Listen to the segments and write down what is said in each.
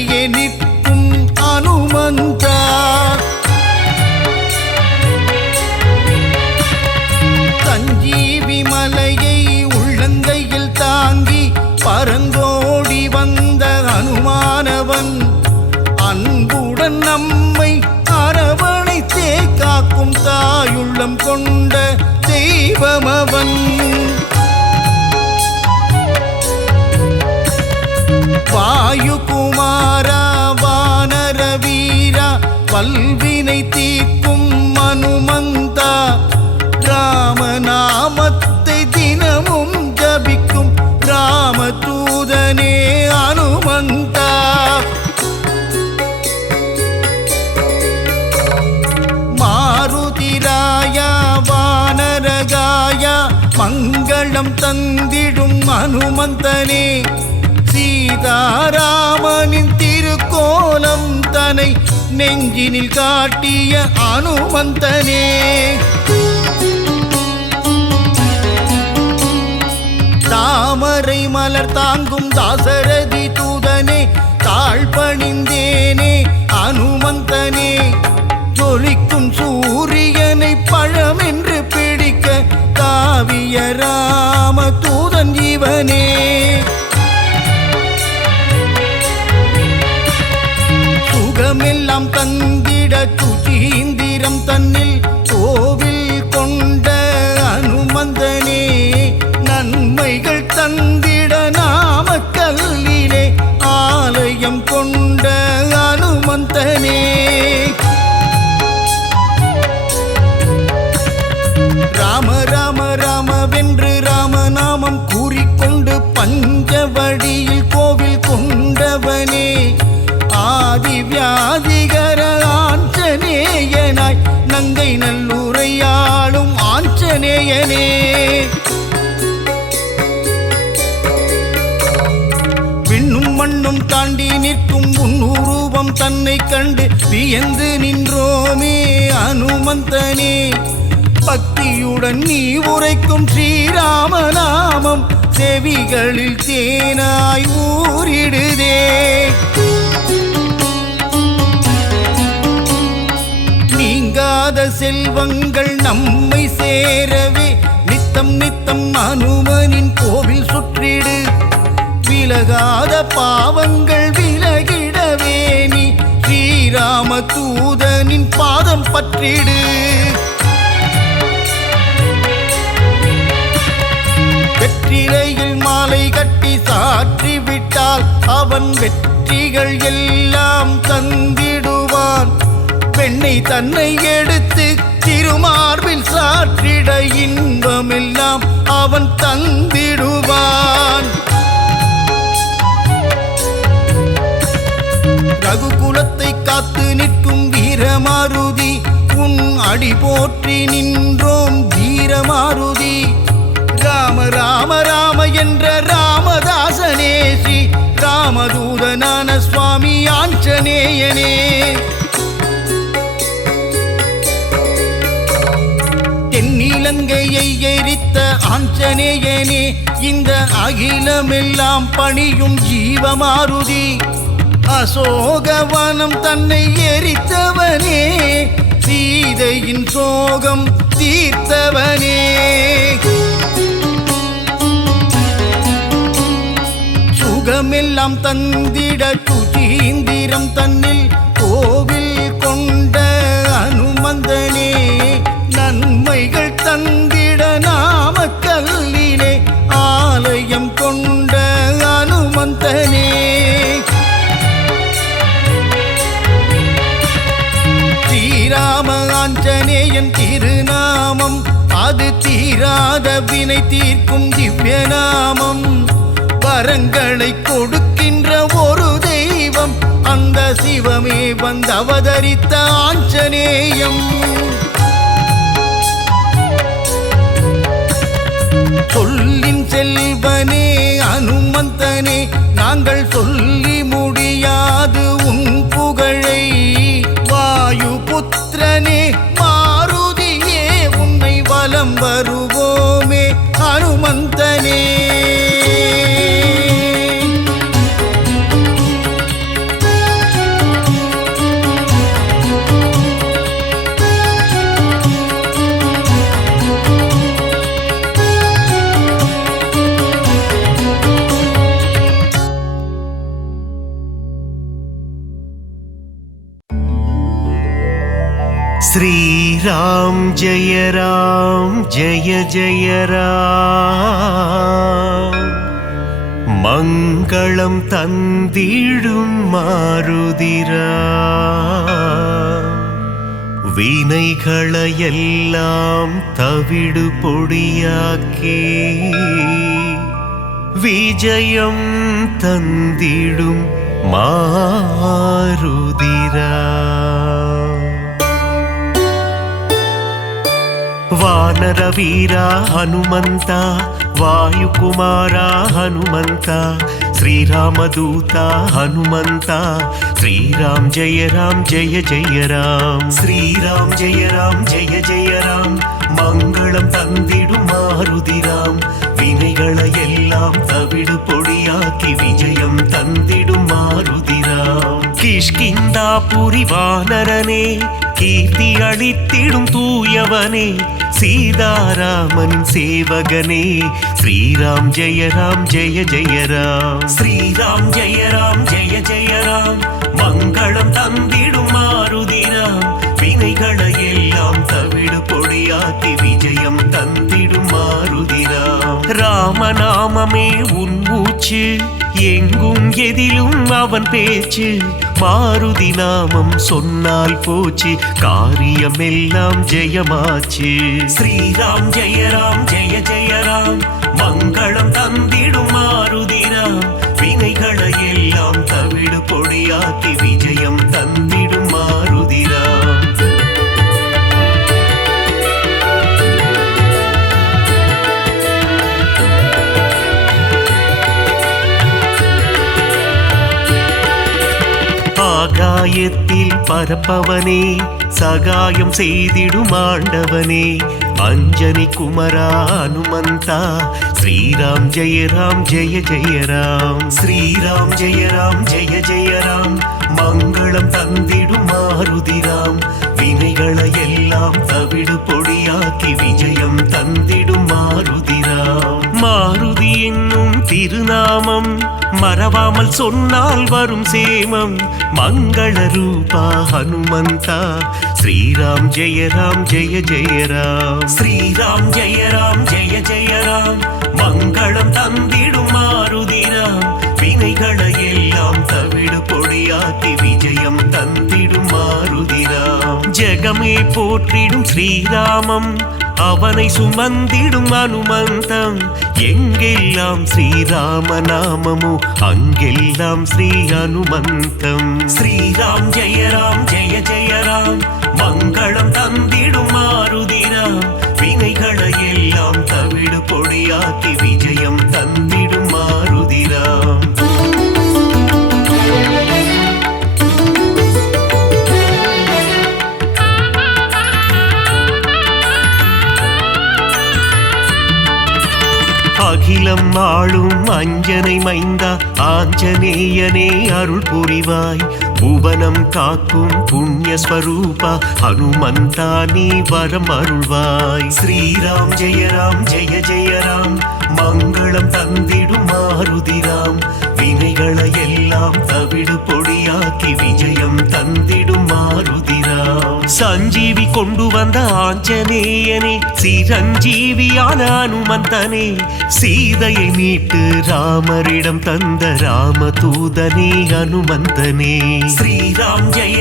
அருகியே நிற்கும் அனுமந்தா சஞ்சீவி மலையை உள்ளங்கையில் தாங்கி பரந்தோடி வந்த அனுமானவன் அன்புடன் நம்மை அரவணைத்தே காக்கும் தாயுள்ளம் கொண்ட தெய்வமவன். வாயு குமாரா வானர வீரா வல்வினை தீர்க்கும் அனுமந்தா ராமநாமத்தை தினமும் ஜபிக்கும் ராமதூதனே அனுமந்தா. மாருதிராயா வானரகாயா மங்களம் தந்திடும் அனுமந்தனே சீதாராமனின் திருக்கோலம் தன்னை நெஞ்சினில் காட்டிய அனுமந்தனே. தாமரை மலர் தாங்கும் தாசரதி தூதனே தாழ்பணிந்தேனே அனுமந்தனே. ஜொலிக்கும் சூரியனை பழமென்று பிடிக்க தாவிய ராம தூதன் இவனே. சுகமெல்லாம் தந்திட சுசீந்திரம் தன்னில் கோவில் கொண்ட அனுமந்தனே. நன்மைகள் தந்திட நாமக்கல்லிலே ஆலயம் கொண்ட அனுமந்தனே. ராம ராம ராமவென்று ராமநாமம் கூறிக்கொண்டு பஞ்சவடியில் கோவில் கொண்டவனே. ஆதி வியாதிகர ஆஞ்சநேயனாய் நங்கை நல்லூரையாளும் ஆஞ்சநேயனே. விண்ணும் மண்ணும் தாண்டி நிற்கும் உன்னுருவம் தன்னை கண்டு வியந்து நின்றோமே அனுமந்தனே. பக்தியுடன் நீ உரைக்கும் ஸ்ரீராமநாமம் செவிகளில் தேனாய் ஊறிடுதே. நீங்காத செல்வங்கள் நம்மை சேரவே நித்தம் நித்தம் அனுமனின் கோவில் சுற்றிடு. விலகாத பாவங்கள் விலகிடவே நீ ஸ்ரீராம தூதனின் பாதம் பற்றிடு. வெற்றிலையில் மாலை கட்டி சாற்றி விட்டால் அவன் வெற்றிகள் எல்லாம் தந்திடுவான். பெண்ணை தன்னை எடுத்து திருமார்பில் சாற்றிட இன்பமெல்லாம் அவன் தந்திடுவான். ரகுகுலத்தை காத்து நிற்கும் வீரமாருதி உன் அடி போற்றி நின்றோம் வீரமாருதி. ராம ராம ராம என்ற ராமதாசனே ஸ்ரீ ராமதூதனான சுவாமி ஆஞ்சநேயனே. தென்னிலங்கையை எரித்த ஆஞ்சநேயனே இந்த அகிலமெல்லாம் பணியும் ஜீவமாருதி. அசோகவனம் தன்னை எரித்தவனே சீதையின் சோகம் தீர்த்தவனே. சுகமெல்லாம் தந்திட சுசீந்திரம் தன்னில் கோவில் கொண்ட அனுமந்தனே. நன்மைகள் தந்திட நாமக்கல்லிலே ஆலயம் கொண்ட அனுமந்தனே. ஸ்ரீராம ஆஞ்சநேயன் திருநாமம் அது தீராத வினை தீர்க்கும் திவ்யநாமம். வரங்களை கொடுக்கின்ற ஒரு தெய்வம் அந்த சிவமே வந்து அவதரித்த ஆஞ்சநேயம். சொல்லின் செல்வனே அனுமந்தனே நாங்கள் சொல்லி முடியாது உன் புகழை. வாயு புத்திரனே மாருதியே உன்னை வலம் வருவோமே அனுமந்தனே. ஸ்ரீராம் ஜெய ஜெய ராம் மங்களம் தந்திடும் மாருதிரா வினைகளையெல்லாம் தவிடு பொடியாக்கி விஜயம் தந்திடும் மாருதிரா வானர வீரா ஹனுமந்த வாயுகுமார ஹனுமந்த ಶ್ರೀರಾಮದೂತ ಹನುಮಂತ ಶ್ರೀರಾಮ್ ಜಯ ಜಯ ರಾಮ್ ಶ್ರೀರಾಮ್ ಜಯ ಜಯ ರಾಮ್ ಮಂಗಳಂ ತಂದಿಡು ಮಾರುದಿರಾಮ್ வினைகளை எல்லாம் தவிடு பொடியாக்கி விஜயம் தந்திடும் மாருதிராம் கிஷ்கிந்தா புரிவானரனே கீர்த்தி அளித்திடும் தூயவனே சீதாராமன் சேவகனே ஸ்ரீராம் ஜெய ஜய ராம் ஸ்ரீராம் ஜெய ஜய ராம் மங்களம் தந்திடும் மாருதிராம் வினைகளை எல்லாம் தவிடு பொடியாக்கி விஜயம் தந்திடும் மாருதிராம் ராமநாமமே உன் மூச்சு எங்கும் எதிலும் அவன் பேச்சு மாருதி நாமம் சொன்னால் போச்சு காரியம் எல்லாம் ஜெயமாச்சு ஸ்ரீராம் ஜெய ஜய ராம் மங்களம் தந்திடும் மாருதிராம் வினைகளை எல்லாம் தவிடு பொடியாக்கி விஜயம் தந்திடும் மாருதிராம் ஆகாயத்தில் பரப்பவனே சகாயம் செய்திடும் ஆண்டவனே அஞ்சனி குமரா ஹனுமந்தா ஸ்ரீராம் ஜெய ஜய ராம் ஸ்ரீராம் ஜெய ஜய ராம் மங்களம் தந்திடும் மாருதிராம் வினைகளை எல்லாம் தவிடு பொடியாக்கி விஜயம் தந்திடும் மாருதிராம் மாருதி என்னும் திருநாமம் மறவாமல் சொன்னால் வரும் சேமம் மங்கள ரூபா ஹனுமந்தா ஸ்ரீராம் ஜெய ஜய ராம் ஸ்ரீராம் ஜெய ஜய ராம் மங்களம் தந்திடும் மாருதிராம் வினைகளை எல்லாம் தவிடு பொடியாக்கி விஜயம் தந்திடும் மாருதிராம் ஜெகமே போற்றிடும் ஸ்ரீராமம் அவனை சுமந்திடும் அனுமந்தம் எங்கெல்லாம் ஸ்ரீராம நாமமோ அங்கெல்லாம் ஸ்ரீ அனுமந்தம் ஸ்ரீராம் ஜெய ஜய ராம் மங்களம் தந்திடும் மாருதிராம் வினைகளை எல்லாம் தவிடு பொடியாக்கி விஜயம் தந்திடும் மாருதிராம் அகிலம் ஆளும் அஞ்சனை மைந்தா ஆஞ்சநேயனே அருள் புரிவாய் புவனம் காக்கும் புண்ணிய ஸ்வரூபா ஹனுமந்தா நீ வரம் அருள்வாய் ஸ்ரீராம் ஜெய ஜய ராம் மங்களம் தந்திடும் மாருதிராம் வினைகளை எல்லாம் தவிடு பொடியாக்கி விஜயம் தந்திடும் மாருதிராம் சஞ்சீவி கொண்டு வந்த ஆஞ்சநேயனே சிரஞ்சீவியான அனுமந்தனே சீதையை மீட்டு ராமரிடம் தந்த ராமதூதனே அனுமந்தனே ஸ்ரீராம் ஜெய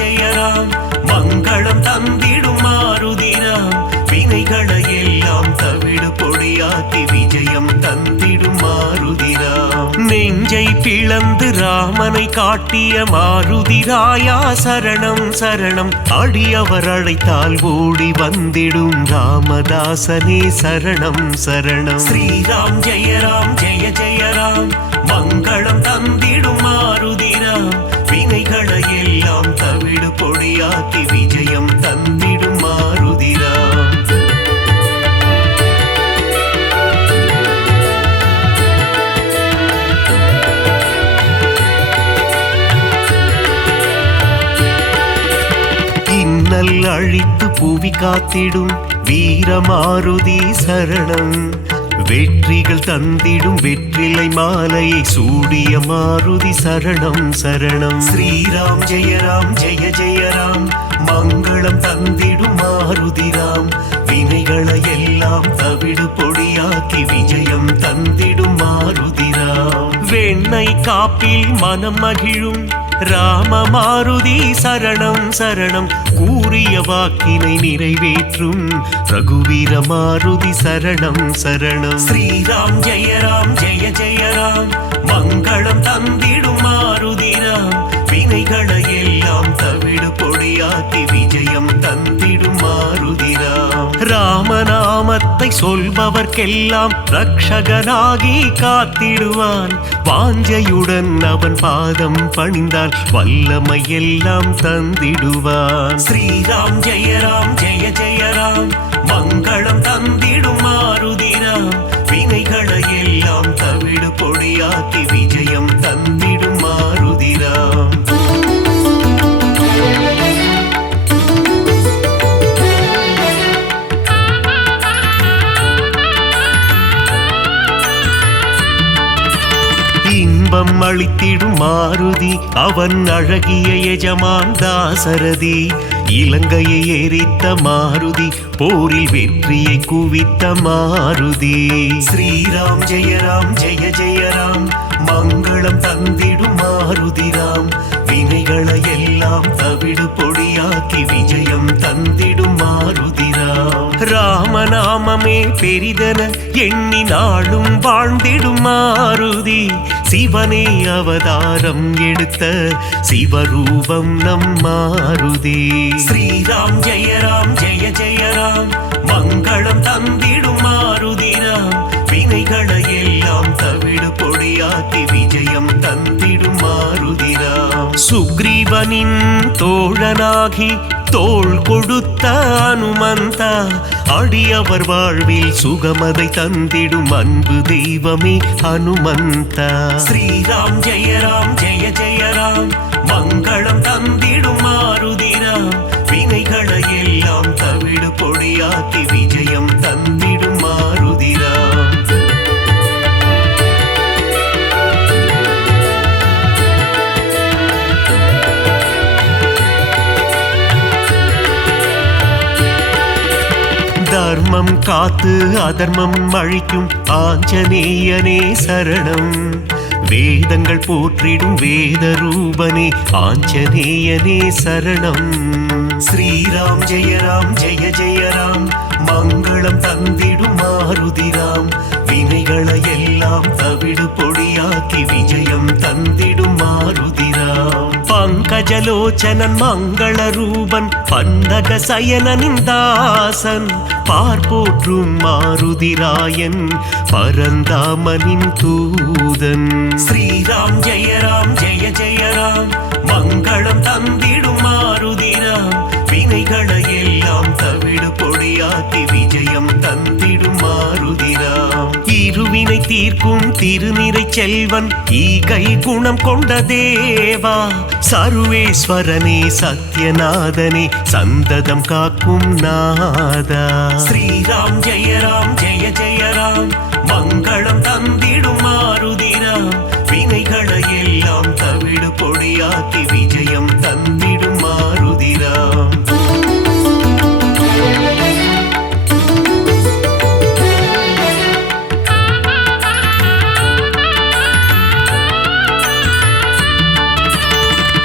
ஜய ராம் மங்களம் தந்திடும் மாருதிராம் வினைகளை எல்லாம் தவிடு பொடியாக்கி விஜயம் தந்திடும் மாருதிராம் நெஞ்சை பிளந்து ராமனை காட்டிய மாருதிராயா சரணம் சரணம் அடியவர் அழைத்தால் ஓடி வந்திடும் ராமதாசனே சரணம் சரணம் ஸ்ரீராம் ஜெய ஜய ராம் மங்களம் தந்திடும் மாருதிராம் வினைகளை எல்லாம் தவிடு பொடியாக்கி விஜயம் தந்திடும் மாருதிராம் இன்னல் அழித்து புவி காத்திடும் வீரமாருதி சரணம் வெற்றிகள் தந்திடும் வெற்றிலை மாலையை சூடிய மாருதி சரணம் சரணம். ஸ்ரீராம் ஜெய ராம் ஜெய ஜெய ராம், மங்களம் தந்திடும் மாருதி ராம். வினைகளை எல்லாம் தவிடு பொடியாக்கி விஜயம் தந்திடும் மாருதி ராம். வெண்ணெய் காப்பில் மனம் மகிழும் ராம மாருதி சரணம் சரணம். கூறிய வாக்கினை நிறைவேற்றும் ரகுவீர மாருதி சரணம் சரணம். ஸ்ரீராம் ஜெய ராம் ஜெய ஜெய ராம், மங்களம் தந்திடும் மாருதி ராம். வினைகளை எல்லாம் தவிடு பொடியாக்கி விஜயம் தந்திடும் மாருதி ராம். ராமநாமத்தை சொல்பவர்க்கெல்லாம் ரக்ஷகனாகி காத்திடுவான். வாஞ்சையுடன் அவன் பாதம் பணிந்தால் வல்லமை எல்லாம் தந்திடுவான். ஸ்ரீராம் ஜெய ராம் ஜெய ஜெய ராம், மங்களம் தந்திடும் மாருதி ராம். வினைகளை எல்லாம் தவிடு பொடியாக்கி விஜயம் தந்திடும் மாருதி ராம். இன்பம் அளித்திடும் மாருதி அவன் அழகிய எஜமான் தாசரதி. இலங்கையை எரித்த மாருதி போரில் வெற்றியை குவித்த மாருதி. ஸ்ரீராம் ஜெய ராம் ஜெய ஜெய ராம், மங்களம் தந்திடும் மாருதி ராம். வினைகளை எல்லாம் தவிடு பொடியாக்கி விஜயம் தந்திடும் மாருதி ராம். ராமநாமமே பெரிதென எண்ணி நாளும் வாழ்ந்திடும் மாருதி. சிவனே அவதாரம் எடுத்த சிவரூபம் நம் மாருதி. ஸ்ரீராம் ஜெய ராம் ஜெய ஜெய ராம், மங்களம் தந்திடும் மாருதி ராம். வினைகளை எல்லாம் தவிடு பொடியாக்கி விஜயம் தந்திடும் மாருதி ராம். சுக்ரீவனின் தோழனாகி தோள் கொடுத்த அனுமந்தா, அடியவர் வாழ்வில் சுகமதை தந்திடும் அன்பு தெய்வமே ஹனுமந்தா. ஸ்ரீராம் ஜெய ராம் ஜெய ஜெய ராம், மங்களம் தந்திடும் மாருதி ராம். வினைகளை எல்லாம் தவிடு பொடியாக்கி விஜயம் தந்திடும் மாருதி ராம். தர்மம் காத்து அதர்மம் அழிக்கும் ஆஞ்சநேயனே சரணம். வேதங்கள் போற்றிடும் வேத ரூபனே ஆஞ்சநேயனே சரணம். ஸ்ரீராம் ஜெய ராம் ஜெய ஜெய ராம், மங்களம் தந்திடும் மாருதி ராம். வினைகளை எல்லாம் தவிடு பொடியாக்கி விஜயம் தந்திடும் மாருதி ராம். பங்கஜலோச்சனன் மங்கள ரூபன் பந்தக சயனனின் தாசன், பார்ப்போற்றும் மாருதிராயன் பரந்தாமனின் தூதன். ஸ்ரீராம் ஜெய ராம் ஜெய ஜெய ராம், மங்களம் தந்திடும் மாருதி ராம். வினைகளை எல்லாம் தவிடு பொடியாக்கி விஜயம் தந்திடும் மாருதி ராம். இருவினை தீர்க்கும் திருநிறை செல்வன் ஈகை குணம் கொண்ட தேவா. சர்வேஸ்வரனே சத்யநாதனே சந்ததம் காக்கும் நாதா. ஸ்ரீராம் ஜெய ராம் ஜெய ஜெய ராம், மங்களம் தந்திடும் மாருதி ராம். வினைகளை எல்லாம் தவிடு பொடியாக்கி விஜயம் தந்திடும் மாருதி ராம்.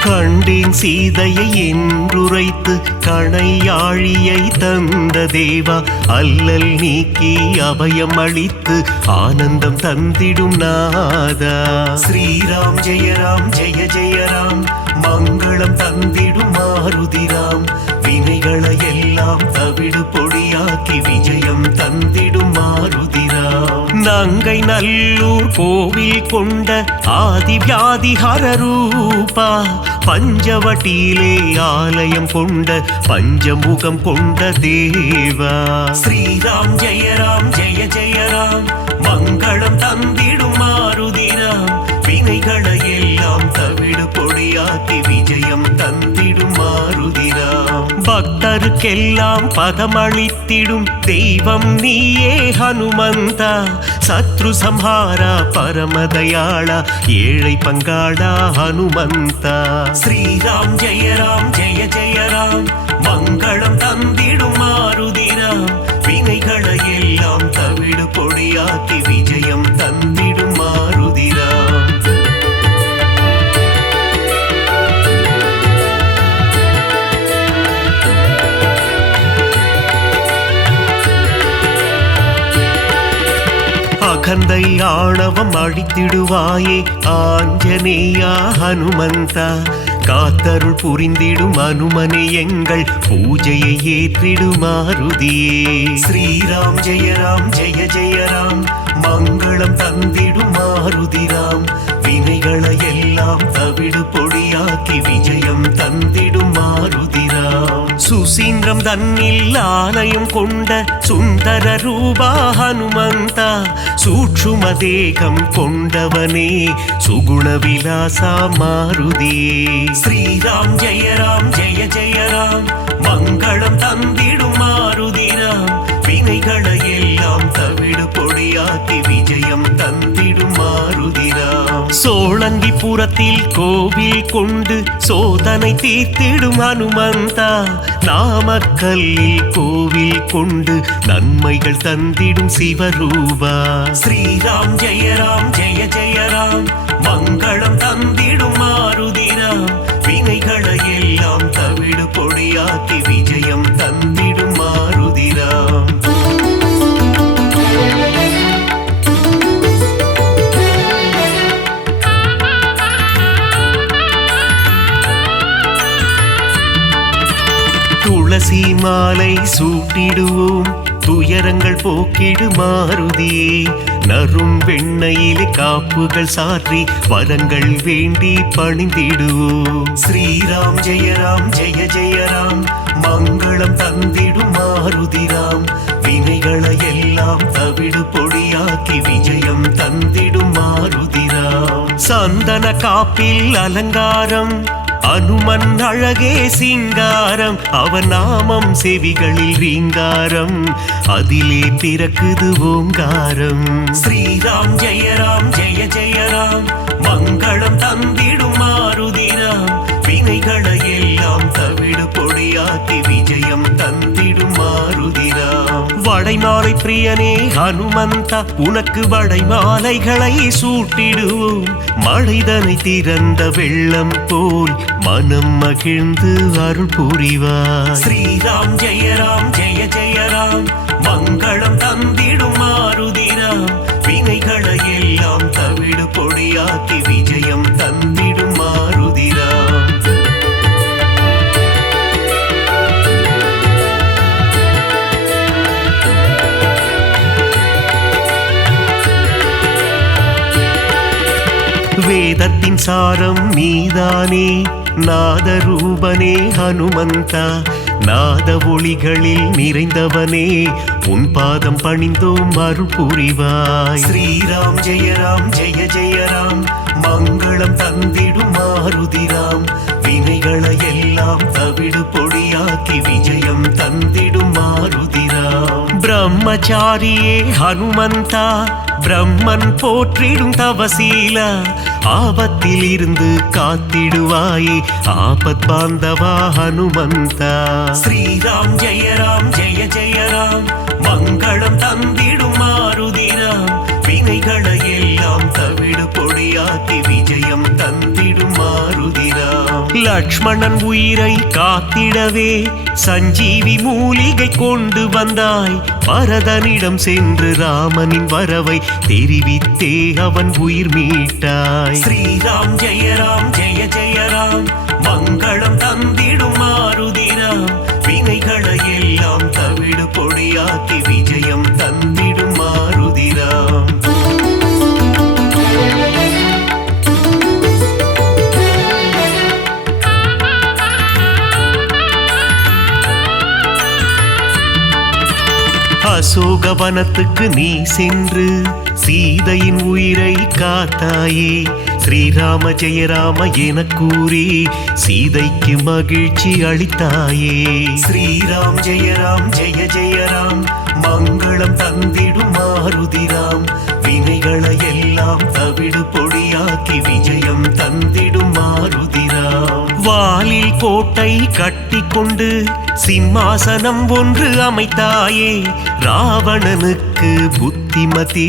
கண்டேன் சீதையை என்றுரைத்து கணையாழியை தந்த தேவா. அல்லல் நீக்கி அபயம் அளித்து ஆனந்தம் தந்திடும் நாதா. ஸ்ரீராம் ஜெய ராம் ஜெய ஜெய ராம், மங்களம் தந்திடும் மாருதி ராம். வினைகளை எல்லாம் தவிடு பொடியாக்கி விஜயம் தந்திடும் மாருதி ராம். நங்கை நல்லூர் கோவில் கொண்ட ஆதி வியாதிஹர ரூபா. பஞ்சவட்டியிலே ஆலயம் கொண்ட பஞ்சமுகம் கொண்ட தேவா. ஸ்ரீராம் ஜெய ராம் ஜெய ஜெய ராம், மங்களம் தந்திடும் மாருதி ராம். வினைகளை எல்லாம் தவிடு பொடியாக்கி விஜயம் தந்திடும் மாருதி ராம். பக்தருக்கெல்லாம் பதமளித்திடும் தெய்வம் நீயே ஹனுமந்தா. சத்ரு சம்ஹாரா பரமதயாளா ஏழை பங்காளா ஹனுமந்தா. ஸ்ரீராம் ஜெய ராம் ஜெய ஜெய ராம் மங்களம் தந்திடும் மாருதிராம். வினைகளை எல்லாம் தவிடு பொடியாக்கி விஜயம் தந்திடும் மாருதிராம். அகந்தை ஆணவம் அழித்திடுவாயே ஆஞ்சநேயா ஹனுமந்தா. காத்தருள் புரிந்திடும் அனுமனே எங்கள் பூஜையை ஏற்றிடும் மாருதியே. ஸ்ரீராம் ஜெய ராம் ஜெய ஜெய ராம் மங்களம் தந்திடும் மாருதிராம். வினைகளை எல்லாம் தவிடு பொடியாக்கி விஜயம் தந்திடும் மாருதிராம். சுசீந்திரம் தன்னில் ஆலயம் கொண்ட சுந்தர ரூபா ஹனுமந்தா. சூட்சும தேகம் கொண்டவனே சுகுண விலாசா மாருதியே. ஸ்ரீராம் ஜெய ராம் ஜெய ஜெய ராம் மங்களம் தந்திடும் மாருதிராம். வினைகளை எல்லாம் தவிடு பொடியாக்கி விஜயம் தந்திடும் மாருதிராம். சோழங்கிபுரத்தில் கோவில் கொண்டு சோதனை தீர்த்திடும் ஹனுமந்தா. நாமக்கல்லில் கோவில் கொண்டு நன்மைகள் தந்திடும் சிவரூபா. ஸ்ரீராம் ஜெய ராம் ஜெய ஜெய ராம் மங்களம் தந்திடும் மாருதிராம். வினைகளை எல்லாம் தவிடு பொடியாக்கி விஜயம் தந்திடும் மாருதிராம். துளசி மாலை சூட்டிடுவோம் துயரங்கள் போக்கிடு மாருதியே. நரும் வெண்ணையிலே காப்புகள் சாற்றி வரங்கள் வேண்டி பணிந்திடுவோம். ஸ்ரீராம் ஜெய ராம் ஜெய ஜெய ராம் மங்களம் தந்திடும் மாருதிராம். வினைகளை எல்லாம் தவிடு பொடியாக்கி விஜயம் தந்திடும் மாருதிராம். சந்தன காப்பில் அலங்காரம் அனுமன் அழகே சிங்காரம். அவன் நாமம் செவிகளில் ரீங்காரம் அதிலே பிறக்குது ஓங்காரம். ஸ்ரீராம் ஜெய ராம் ஜெய ஜெய ராம் மங்களம் தந்திடும் மாருதிராம். வினைகளை எல்லாம் தவிடு பொடியாக்கி விஜயம் தந்திடும் மாருதிராம். வடைமாலை பிரியனே ஹனுமந்தா உனக்கு வடைமாலைகளை சூட்டிடுவோம். மழைதனை திறந்த வெள்ளம் போல் மனம் மகிழ்ந்து அருள் புரிவாய். ஸ்ரீராம் ஜெய ராம் ஜெய ஜெய ராம் மங்களம் தந்திடும் மாருதிராம். வினைகளை எல்லாம் தவிடு பொடியாக்கி விஜயம் தந்திடும் மாருதிராம். வேதத்தின் சாரம் நீதானே நாதரூபனே ஹனுமந்தா. நாத ஒளிகளில் நிறைந்தவனே உன் பாதம் பணிந்தோம் அருள் புரிவாய். ஸ்ரீராம் ஜெய ராம் ஜெய ஜெய ராம் மங்களம் தந்திடும் மாருதிராம். வினைகளை எல்லாம் தவிடு பொடியாக்கி விஜயம் தந்திடும் மாருதிராம். பிரம்மச்சாரியே ஹனுமந்தா பிரம்மன் போற்றிடும் தவசீலா. ஆபத்தில் இருந்து காத்திடுவாயே ஆபத் பாந்தவா ஹனுமந்தா. ஸ்ரீராம் ஜெய ராம் ஜெய ஜெய ராம் மங்களம் தந்திடும் மாருதிராம். வினைகளை எல்லாம் தவிடு பொடியாக்கி விஜயம் தந்திடும் மாருதிராம். லக்ஷ்மணன் உயிரை காத்திடவே சஞ்சீவி மூலிகை கொண்டு வந்தாய். பரதனிடம் சென்று ராமனின் வரவை தெரிவித்தே அவன் உயிர் மீட்டாய். ஸ்ரீராம் ஜெய ராம் ஜெய ஜெய ராம் மங்களம் தந்திடும் மாருதிராம். வினைகளை எல்லாம் தவிடு பொடியாக்கி விஜயம் தந்திடும் மாருதிராம். அசோகவனத்துக்கு நீ சென்று சீதையின் உயிரை காத்தாயே. ஸ்ரீராம ஜெய ராம என கூறி சீதைக்கு மகிழ்ச்சி அளித்தாயே. ஸ்ரீராம் ஜெய ராம் மங்களம் தந்திடும் மாருதிராம், வினைகளை எல்லாம் தவிடு பொடியாக்கி விஜயம் தந்திடும் மாருதிராம். வாலில் கோட்டை கட்டி கொண்டு சிம்மாசனம் ஒன்று அமைத்தாயே, ராவணனுக்கு புத்திமதி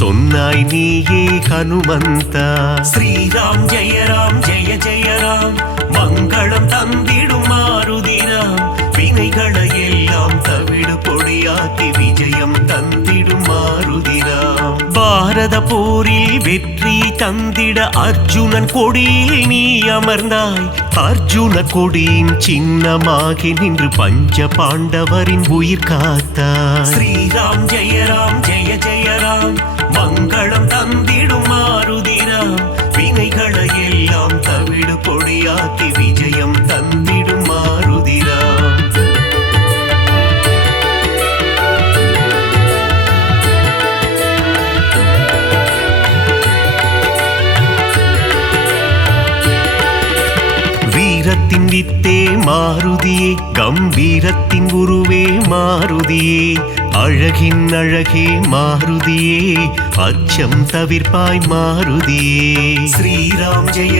சொன்னாய் நீயே ஹனுமந்தா. ஸ்ரீராம் ஜெய ராம் மங்களம் தந்திடும் மாருதிராம், வினைகளை எல்லாம் தவிடு பொடியாக்கி விஜயம் தந்திடும் மாருதிராம். பாரத போரில் வெற்றி தந்திட அர்ஜுனன் கொடியில் நீ அமர்ந்தாய், அர்ஜுன கொடியின் சின்னமாகி நின்று பஞ்ச பாண்டவரின் உயிர் காத்தாய். ஸ்ரீராம் ஜெய ராம் மங்களம் தந்திடும் மாருதிராம், வினைகளை எல்லாம் தவிடு பொடியாக்கி விஜயம் தந்திடும் மாருதிராம். வீரத்தின் வித்தே மாருதியே, கம்பீரத்தின் உருவே மாருதியே, அழகின் அழகே மாருதியே, அச்சம் தவிர்ப்பாய் மாருதியே. ஸ்ரீராம் ஜெய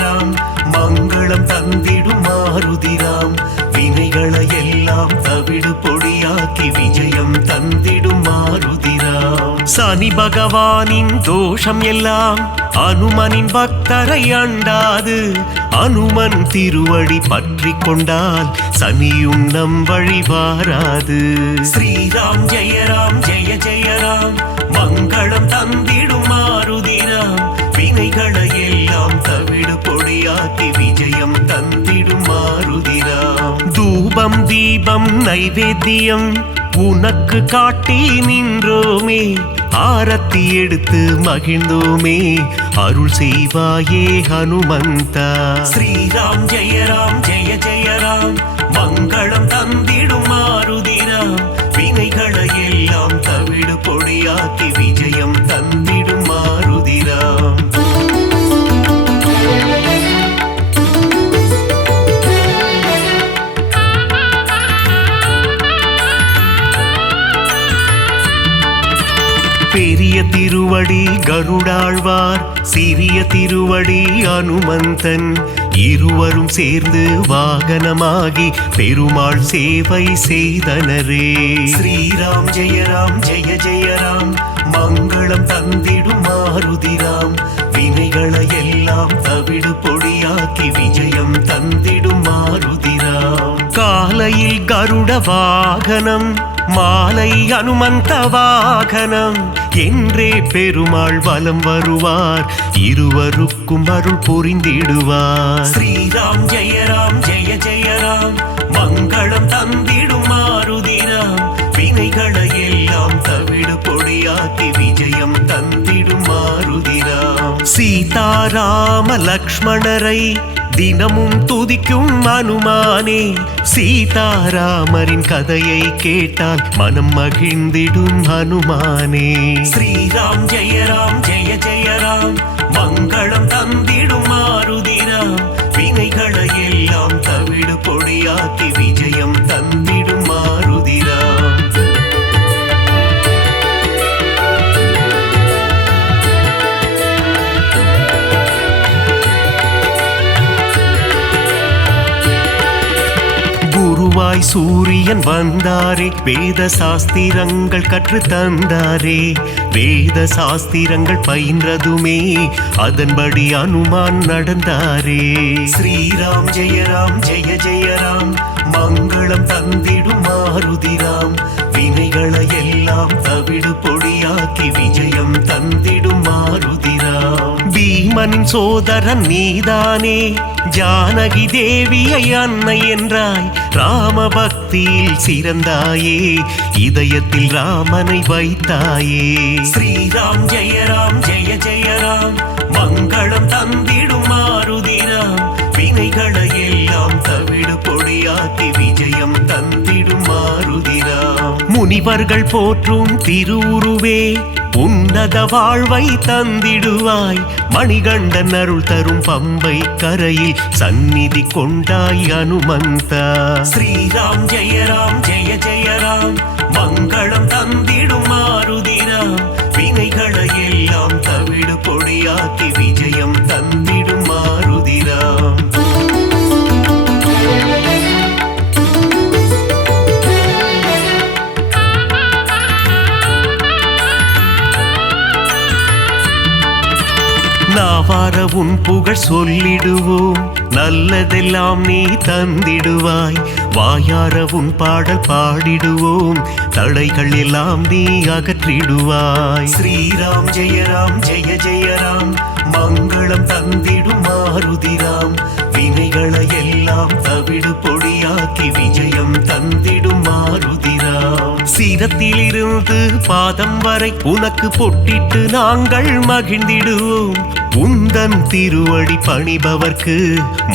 ராம் மங்களம் தந்திடும் மாருதிராம், வினைகளை எல்லாம் தவிடு பொடியாக்கி விஜயம் தந்திடும் மாருதிராம். சனி பகவானின் தோஷம் எல்லாம் அனுமனின் பக்தரை அண்டாது, அனுமன் திருவடி பற்றி கொண்டால் சனியும் நம் வழி வாராது. ஸ்ரீராம் ஜெய ராம் மங்களம் தந்திடும் மாருதிராம், வினைகளை எல்லாம் தவிடு பொடியாக்கி விஜயம் தந்திடும் மாருதிராம். தூபம் தீபம் நைவேத்தியம் உனக்கு காட்டி நின்றோமே, ஆரத்தி எடுத்து மகிழ்ந்தோமே, அருள் செய்வாயே ஹனுமந்தா. ஸ்ரீராம் ஜெய ராம் மங்களம் தந்திடும் மாருதிராம், வினைகளை எல்லாம் தவிடு பொடியாக்கி விஜயம் தந்திடும் மாருதிராம். பெரிய திருவடி கருடாழ்வார், சிறிய திருவடி அனுமந்தன், இருவரும் சேர்ந்து வாகனமாகி பெருமாள் சேவை செய்தனரே. ஸ்ரீராம் ஜெய ராம் மங்களம் தந்திடும் மாருதிராம், வினைகளை எல்லாம் தவிடு பொடியாக்கி விஜயம் தந்திடும் மாருதிராம். காலையில் கருட வாகனம், மாலை அனுமந்த வாகனம் என்றே பெருமாள் வலம் வருவார், இருவருக்கும் அருள் புரிந்திடுவார். ஸ்ரீராம் ஜெய ராம் மங்களம் தந்திடும் மாருதிராம், வினைகளை எல்லாம் தவிடு பொடியாக்கி விஜயம் தந்திடும் மாருதிராம். சீதாராம லக்ஷ்மணரை தினமும் துதிக்கும் அனுமானே, சீதாராமரின் கதையை கேட்டால் மனம் மகிழ்ந்திடும் ஹனுமானே. ஸ்ரீராம் ஜெய ராம் மங்களம் தந்திடும் மாருதிராம், வினைகளை எல்லாம் தவிடு பொடியாக்கி விஜயம் தந்திடும் மாருதிராம். குருவாய் சூரியன் வந்தாரே, வேத சாஸ்திரங்கள் கற்று தந்தாரே, வேத சாஸ்திரங்கள் பயின்றதுமே அதன்படி அனுமான் நடந்தாரே. ஸ்ரீராம் ஜெய ராம் மங்களம் தந்திடும் மாருதிராம், வினைகளை எல்லாம் தவிடு பொடியாக்கி விஜயம் தந்திடும் மாருதிராம். பீமனின் சோதரன் நீதானே, ஜானகி தேவியை அன்னை என்றாய், ராம பக்தியில் சிறந்தாயே, இதயத்தில் ராமனை வைத்தாயே. ஸ்ரீராம் ஜெய ராம் மங்களம் தந்திடும் மாருதிராம், வினைகளை எல்லாம் தவிடு பொடியாக்கி விஜயம் தந்திடும் மாருதிராம். முனிவர்கள் போற்றும் திருவுருவே, உன்னத வாழ்வை தந்திடுவாய். மணிகண்டன் அருள் தரும் பம்பை கரையில் சந்நிதி கொண்டாய் அனுமந்தா. ஸ்ரீராம் ஜெயராம் ஜெய ஜெயராம் மங்களம் தந்திடும் மாருதிராம். வினைகளை எல்லாம் தவிடு பொடியாக்கி விஜயம் தந்திடும் மாருதிராம். நாவார உன் புகழ் சொல்லிடுவோம், நல்லதெல்லாம் நீ தந்திடுவாய். வாயார உன் பாடல் பாடிடுவோம், தடைகள் எல்லாம் நீ அகற்றிடுவாய். ஸ்ரீராம் ஜெயராம் ஜெய ஜெயராம் மங்களம் தந்திடும் மாருதிராம். வினைகளை எல்லாம் தவிடு பொடியாக்கி விஜயம் தந்திடும் மாருதிராம். சீரத்திலிருந்து பாதம் வரை உனக்கு பொட்டிட்டு நாங்கள் மகிழ்ந்திடுவோம். உந்தன் திருவடி பணிபவர்க்கு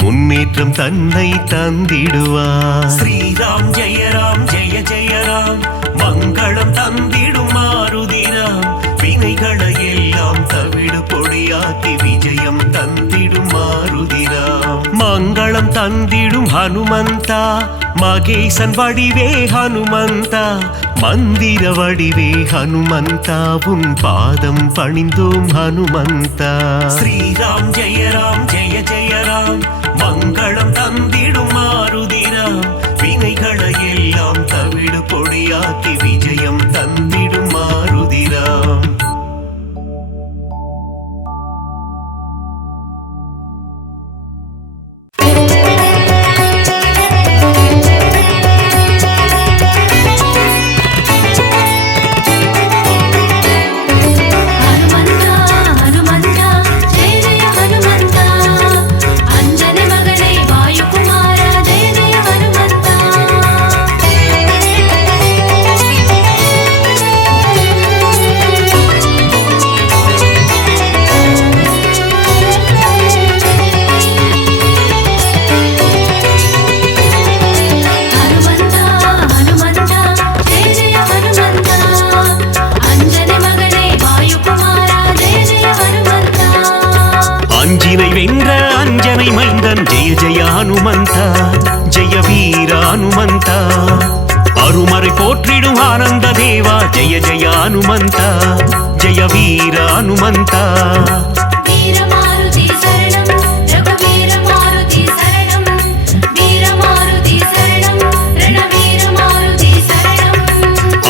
முன்னேற்றம் தன்னை தந்திடுவார். ஸ்ரீராம் ஜெயராம் ஜெய ஜெயராம் மங்களம் தந்திடும் மாருதிராம். வினைகளை எல்லாம் தவிடு பொடியாக்கி விஜயம் தந்திடும் மாருதிராம். மங்களம் தந்திடும் ஹனுமந்தா, மகேசன் வடிவே ஹனுமந்தா, மந்திர வடிவே ஹனுமந்தா, உன் பாதம் பணிந்தோம் ஹனுமந்தா. ஸ்ரீராம் ஜெயராம் ஜெய ஜெயராம் மங்களம் தந்திடும் மாருதிராம். வினைகளை எல்லாம் தவிடு பொடியாக்கி விஜயம் தந்திடும் மாருதிராம். ஹனுமந்தா ஜெய வீர ஹனுமந்தா, அருமறை போற்றிடும் ஆனந்த தேவா ஜெய ஜெய ஹனுமந்தா, ஜெய வீர ஹனுமந்தா.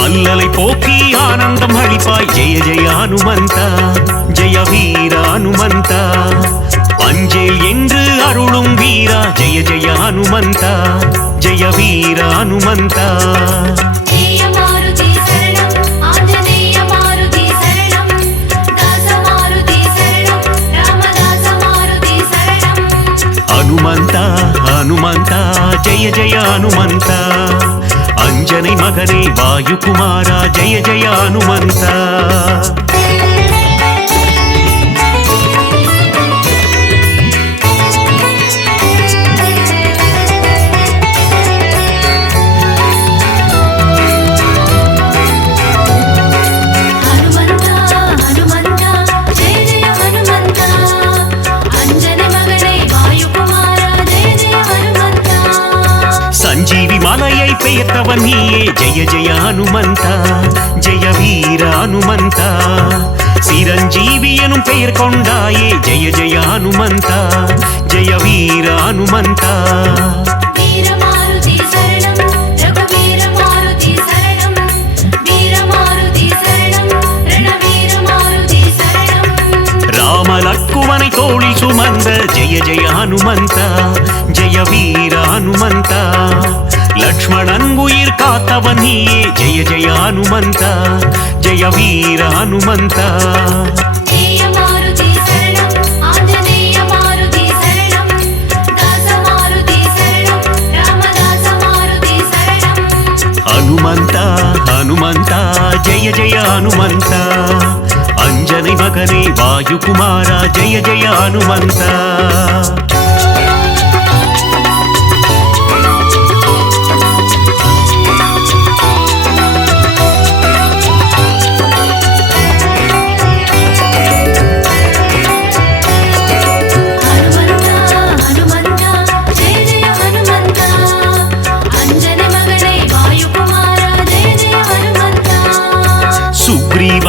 அல்லலை போக்கி ஆனந்தம் அளிப்பாய் ஜெய ஜெய ஹனுமந்தா, ஜெய வீர ஹனுமந்தா. அஞ்சேல் என்று அருளும் வீரா ஜெய ஜெய ஹனுமந்தா, ஜெய வீர ஹனுமந்தா. ஹனுமந்தா ஹனுமந்தா ஜெய ஜெய ஹனுமந்தா, அஞ்சனை மகனே வாயுகுமாரா ஜெய ஜெய ஹனுமந்தா. சஞ்சீவி மலையை பெயர்த்தவன் நீயே ஜெய ஜெய ஹனுமந்தா, ஜெய வீர ஹனுமந்தா. சிரஞ்சீவி எனும் பெயர் கொண்டாயே ஜெய ஜெய ஹனுமந்தா, ஜெய வீர ஹனுமந்தா. ராமலக்குவனை தோளில் சுமந்த ஜெய ஜெய ஹனுமந்தா, ஜெய வீர ஹனுமந்தா. லக்ஷ்மணன் உயிர் காத்தவன் நீயே ஜெய ஜெய ஹனுமந்தா, ஜெய வீர ஹனுமந்தா. ஹனுமந்தா ஹனுமந்தா ஜெய ஜெய ஹனுமந்தா, அஞ்சனை மகனே வாயுகுமாரா ஜெய ஜெய ஹனுமந்தா.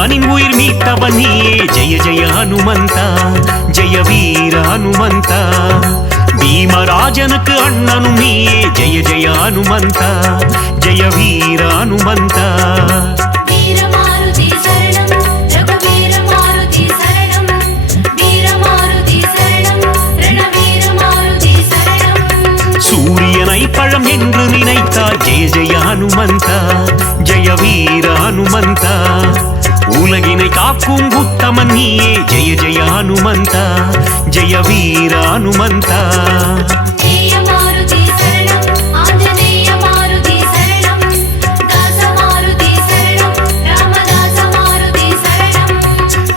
பகைவனின் உயிர் மீட்டவன் நீயே ஜெய ஜெய ஹனுமந்தா ஜெய வீர ஹனுமந்தா பீமராஜனுக்கு அண்ணனும் நீயே ஜெய ஜெய ஹனுமந்தா ஜெய வீர ஹனுமந்தா சூரியனை பழம் என்று நினைத்தாய் ஜெய ஜெய ஹனுமந்தா ஜெய வீர ஹனுமந்தா உலகினை காக்கும் உத்தமன் நீயே ஜெய ஜெய ஹனுமந்தா ஜெய வீர ஹனுமந்தா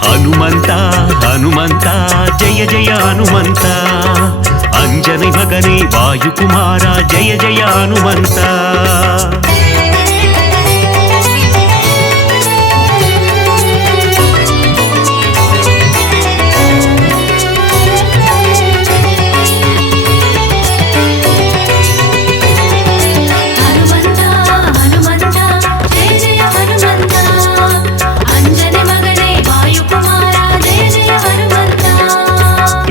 ஹனுமந்தா ஹனுமந்தா ஜெய ஜெய ஹனுமந்தா அஞ்சனை மகனே வாயுகுமாரா ஜெய ஜெய ஹனுமந்தா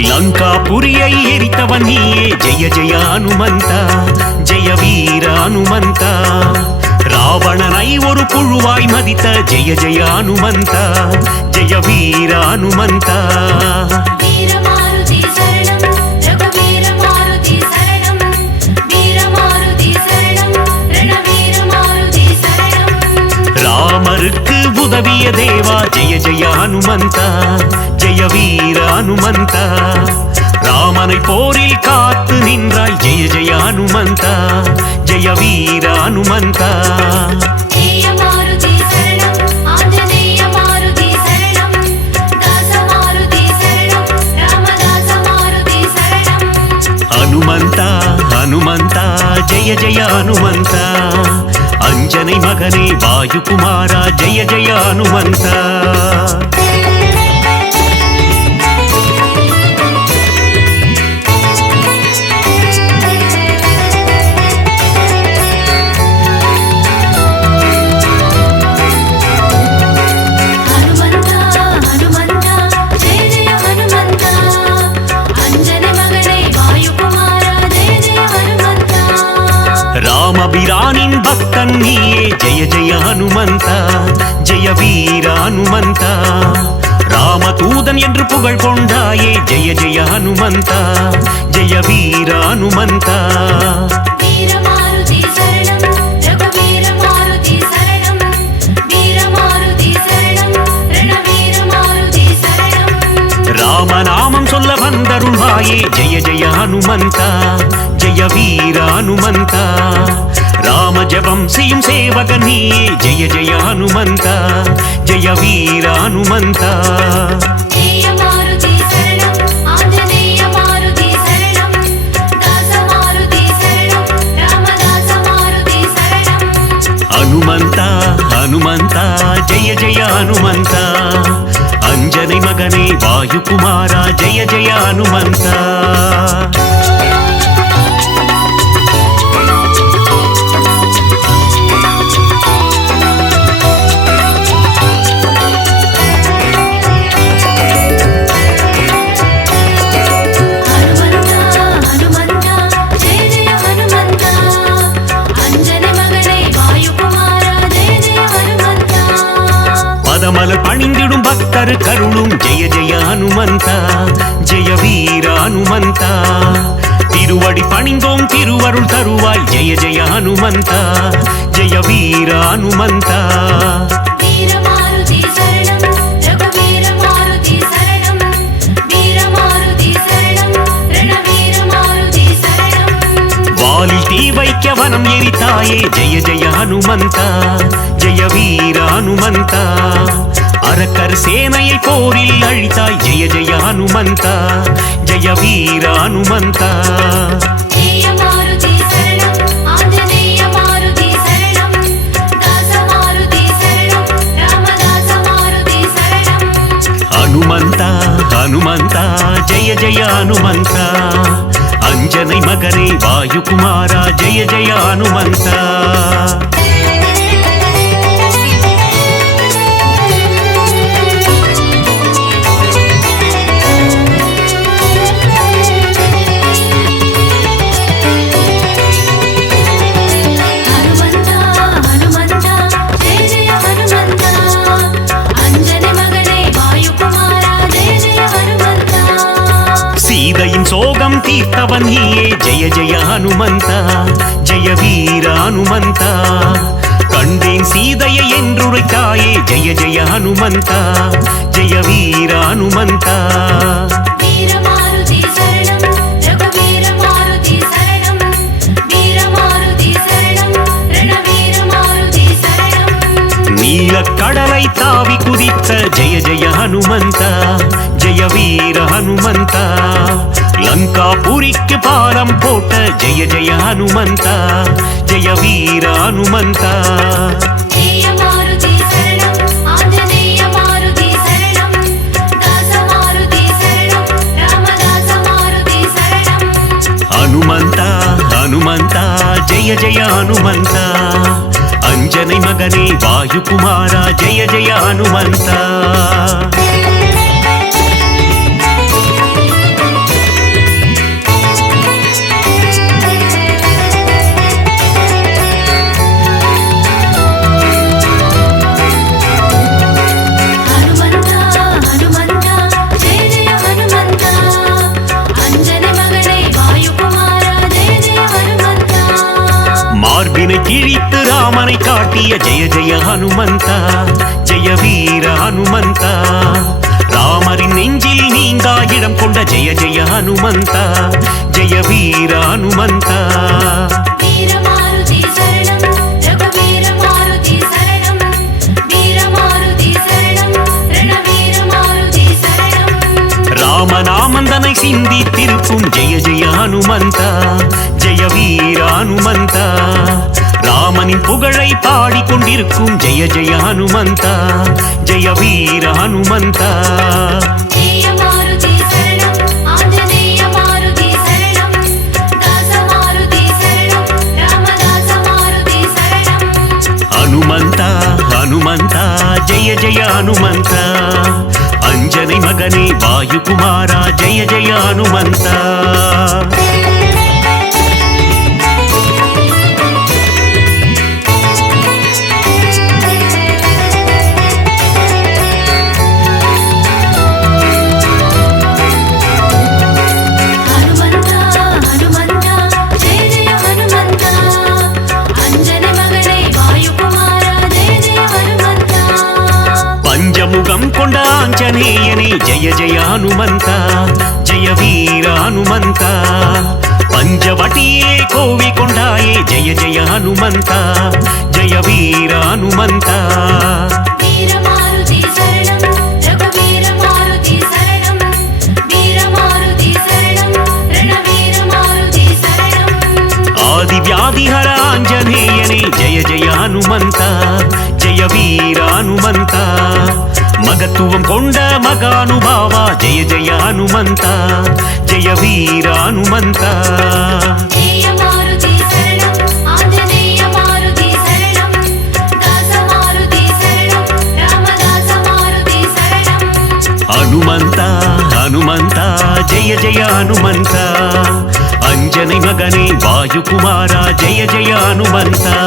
லங்காபுரியை எரித்தவன் நீயே ஜெய ஜெய ஹனுமந்தா ஜெய வீர ஹனுமந்தா ராவணனை ஒரு புழுவாய் மதித்த ஜெய ஜெய ஹனுமந்தா ஜெய வீர ஹனுமந்தா ராமருக்கு உதவிய தேவா ஜெய ஜெய ஹனுமந்தா ஜெய வீர ஹனுமந்தா ராமனை போரில் காத்து நின்றாய் ஜெய ஜெய ஹனுமந்தா ஜெய வீர ஹனுமந்தா ஹனுமந்தா ஹனுமந்தா ஜெய ஜெய ஹனுமந்தா அஞ்சனை மகனே வாயுகுமாரா ஜெய ஜெய ஹனுமந்தா ராமபிரானின் பக்தன் நீயே ஜெய ஜெய ஹனுமந்தா ஜெய வீர ஹனுமந்தா ராமதூதன் என்று புகழ் கொண்டாயே ஜெய ஜெய ஹனுமந்தா ஜெய வீர ஹனுமந்தா ராமநாமம் சொல்ல வந்தருள்வாயே ஜெய ஜெய ஹனுமந்தா ஜெய வீர ஹனுமந்தா ராம ஜபம் செய்யும் சேவகன் நீயே ஜெய ஜெய ஹனுமந்தா ஜெய வீர ஹனுமந்தா ஹனுமந்தா ஹனுமந்தா ஜெய ஜெய ஹனுமந்தா அஞ்சனை மகனே வாயுகுமாரா ஜெய ஜெய ஹனுமந்தா பதமலர் பணிந்திடும் பக்தர் கருளும் ஜெய ஜெய ஹனுமந்தா ஜெய வீர ஹனுமந்தா திருவடி பணிந்தோம் திருவருள் தருவாய் ஜெய ஜெய ஹனுமந்தா ஜெய வீர ஹனுமந்தா வாலில் தீ வைக்க வனம் எரித்தாயே ஜெய ஜெய ஹனுமந்தா ஜெய வீர ஹனுமந்தா அரக்கர் சேனையை போரில் அழித்தாய் ஜெய ஜெய ஹனுமந்தா ஜெய வீர ஹனுமந்தா ஹனுமந்தா ஹனுமந்தா ஜெய ஜெய ஹனுமந்தா அஞ்சனை மகனே வாயுகுமாரா ஜெய ஜெய ஹனுமந்தா ಕಾಪಾಡಿದವನ್ ನೀಯೇ ಜಯ ಜಯ ಹನುಮಂತ ಜಯ ವೀರ ಹನುಮಂತ கண்டேன் சீதையை என்றுரைத்தாயே ஜெய ஜெய ஹனுமந்த ஜெய வீர ஹனுமந்த வீரமாருதி சரணம் ரகுவீர மாருதி சரணம் வீரமாருதி சரணம் ரணவீர மாருதி சரணம் நீலக் கடலை தாவி குதித்த ஜெய ஜெய ஹனுமந்த ஜெய வீர ஹனுமந்த லங்காபுரிக்கு பாலம் போட்ட ஜெய ஜெய ஹனுமந்த ஜெய வீர ஹனுமந்த ஜெய மாருதி சரணம் ஆஞ்சநேய மாருதி சரணம் தாச மாருதி சரணம் ராமதாச மாருதி சரணம் ஹனுமந்த ஹனுமந்த ஜெய ஜெய ஹனுமந்த அஞ்சனை மகனே வாயுகுமாரா ஜெய ஜெய ஹனுமந்த மார்பினை கிழித்து ராமனை காட்டிய ஜெய ஜெய ஹனுமந்தா ஜெய வீர ஹனுமந்தா ராமரின் நெஞ்சில் நீங்கா இடம் கொண்ட ஜெய ஜெய ஹனுமந்தா ஜெய வீர ஹனுமந்தா வீரமாருதி சரணம் ரகுவீர மாருதி சரணம் வீரமாருதி சரணம் ரணவீர மாருதி சரணம் ராமநாமந்தனை சிந்தித்திருக்கும் ஜெய ஜெய ஹனுமந்தா ஜெய வீர ஹனுமந்தா ராமனின் புகழை பாடிக்கொண்டிருக்கும் ஜெய ஜெய ஹனுமந்தா ஜெய வீர ஹனுமந்தா ஜெய மாருதி சரணம் ஆஞ்சநேய மாருதி சரணம் தாச மாருதி சரணம் ராமதாச மாருதி சரணம் ஹனுமந்தா ஹனுமந்தா ஜெய ஜெய ஹனுமந்தா அஞ்சனை மகனே வாயுகுமாரா ஜெய ஜெய ஹனுமந்தா பஞ்சமுகம் கொண்ட ஆஞ்சநேயனே ஜெய ஜெய ஹனுமந்தா ஜெய வீர ஹனுமந்தா பஞ்சவட்டியே கோவி கொண்டாயே ஜெய ஜெய ஹனுமந்தா ஜெய வீர ஹனுமந்தா வீரமாருதி சரணம் ரகுவீர மாருதி சரணம் வீரமாருதி சரணம் ரணவீர மாருதி சரணம் ஆதி வியாதிஹர ஆஞ்சநேயனே ஜெய ஜெய ஹனுமந்தா ஜெய வீர ஹனுமந்தா மகத்துவம் கொண்ட மகானுபாவா ஜெய ஜெய ஹனுமந்தா ஜெய வீர ஹனுமந்தா ஜெய மாருதி சரணம் ஆஞ்சநேய மாருதி சரணம் தாச மாருதி சரணம் ராமதாச மாருதி சரணம் ஹனுமந்தா ஹனுமந்தா ஜெய ஜெய ஹனுமந்தா அஞ்சனை மகனே வாயுகுமாரா ஜெய ஜெய ஹனுமந்தா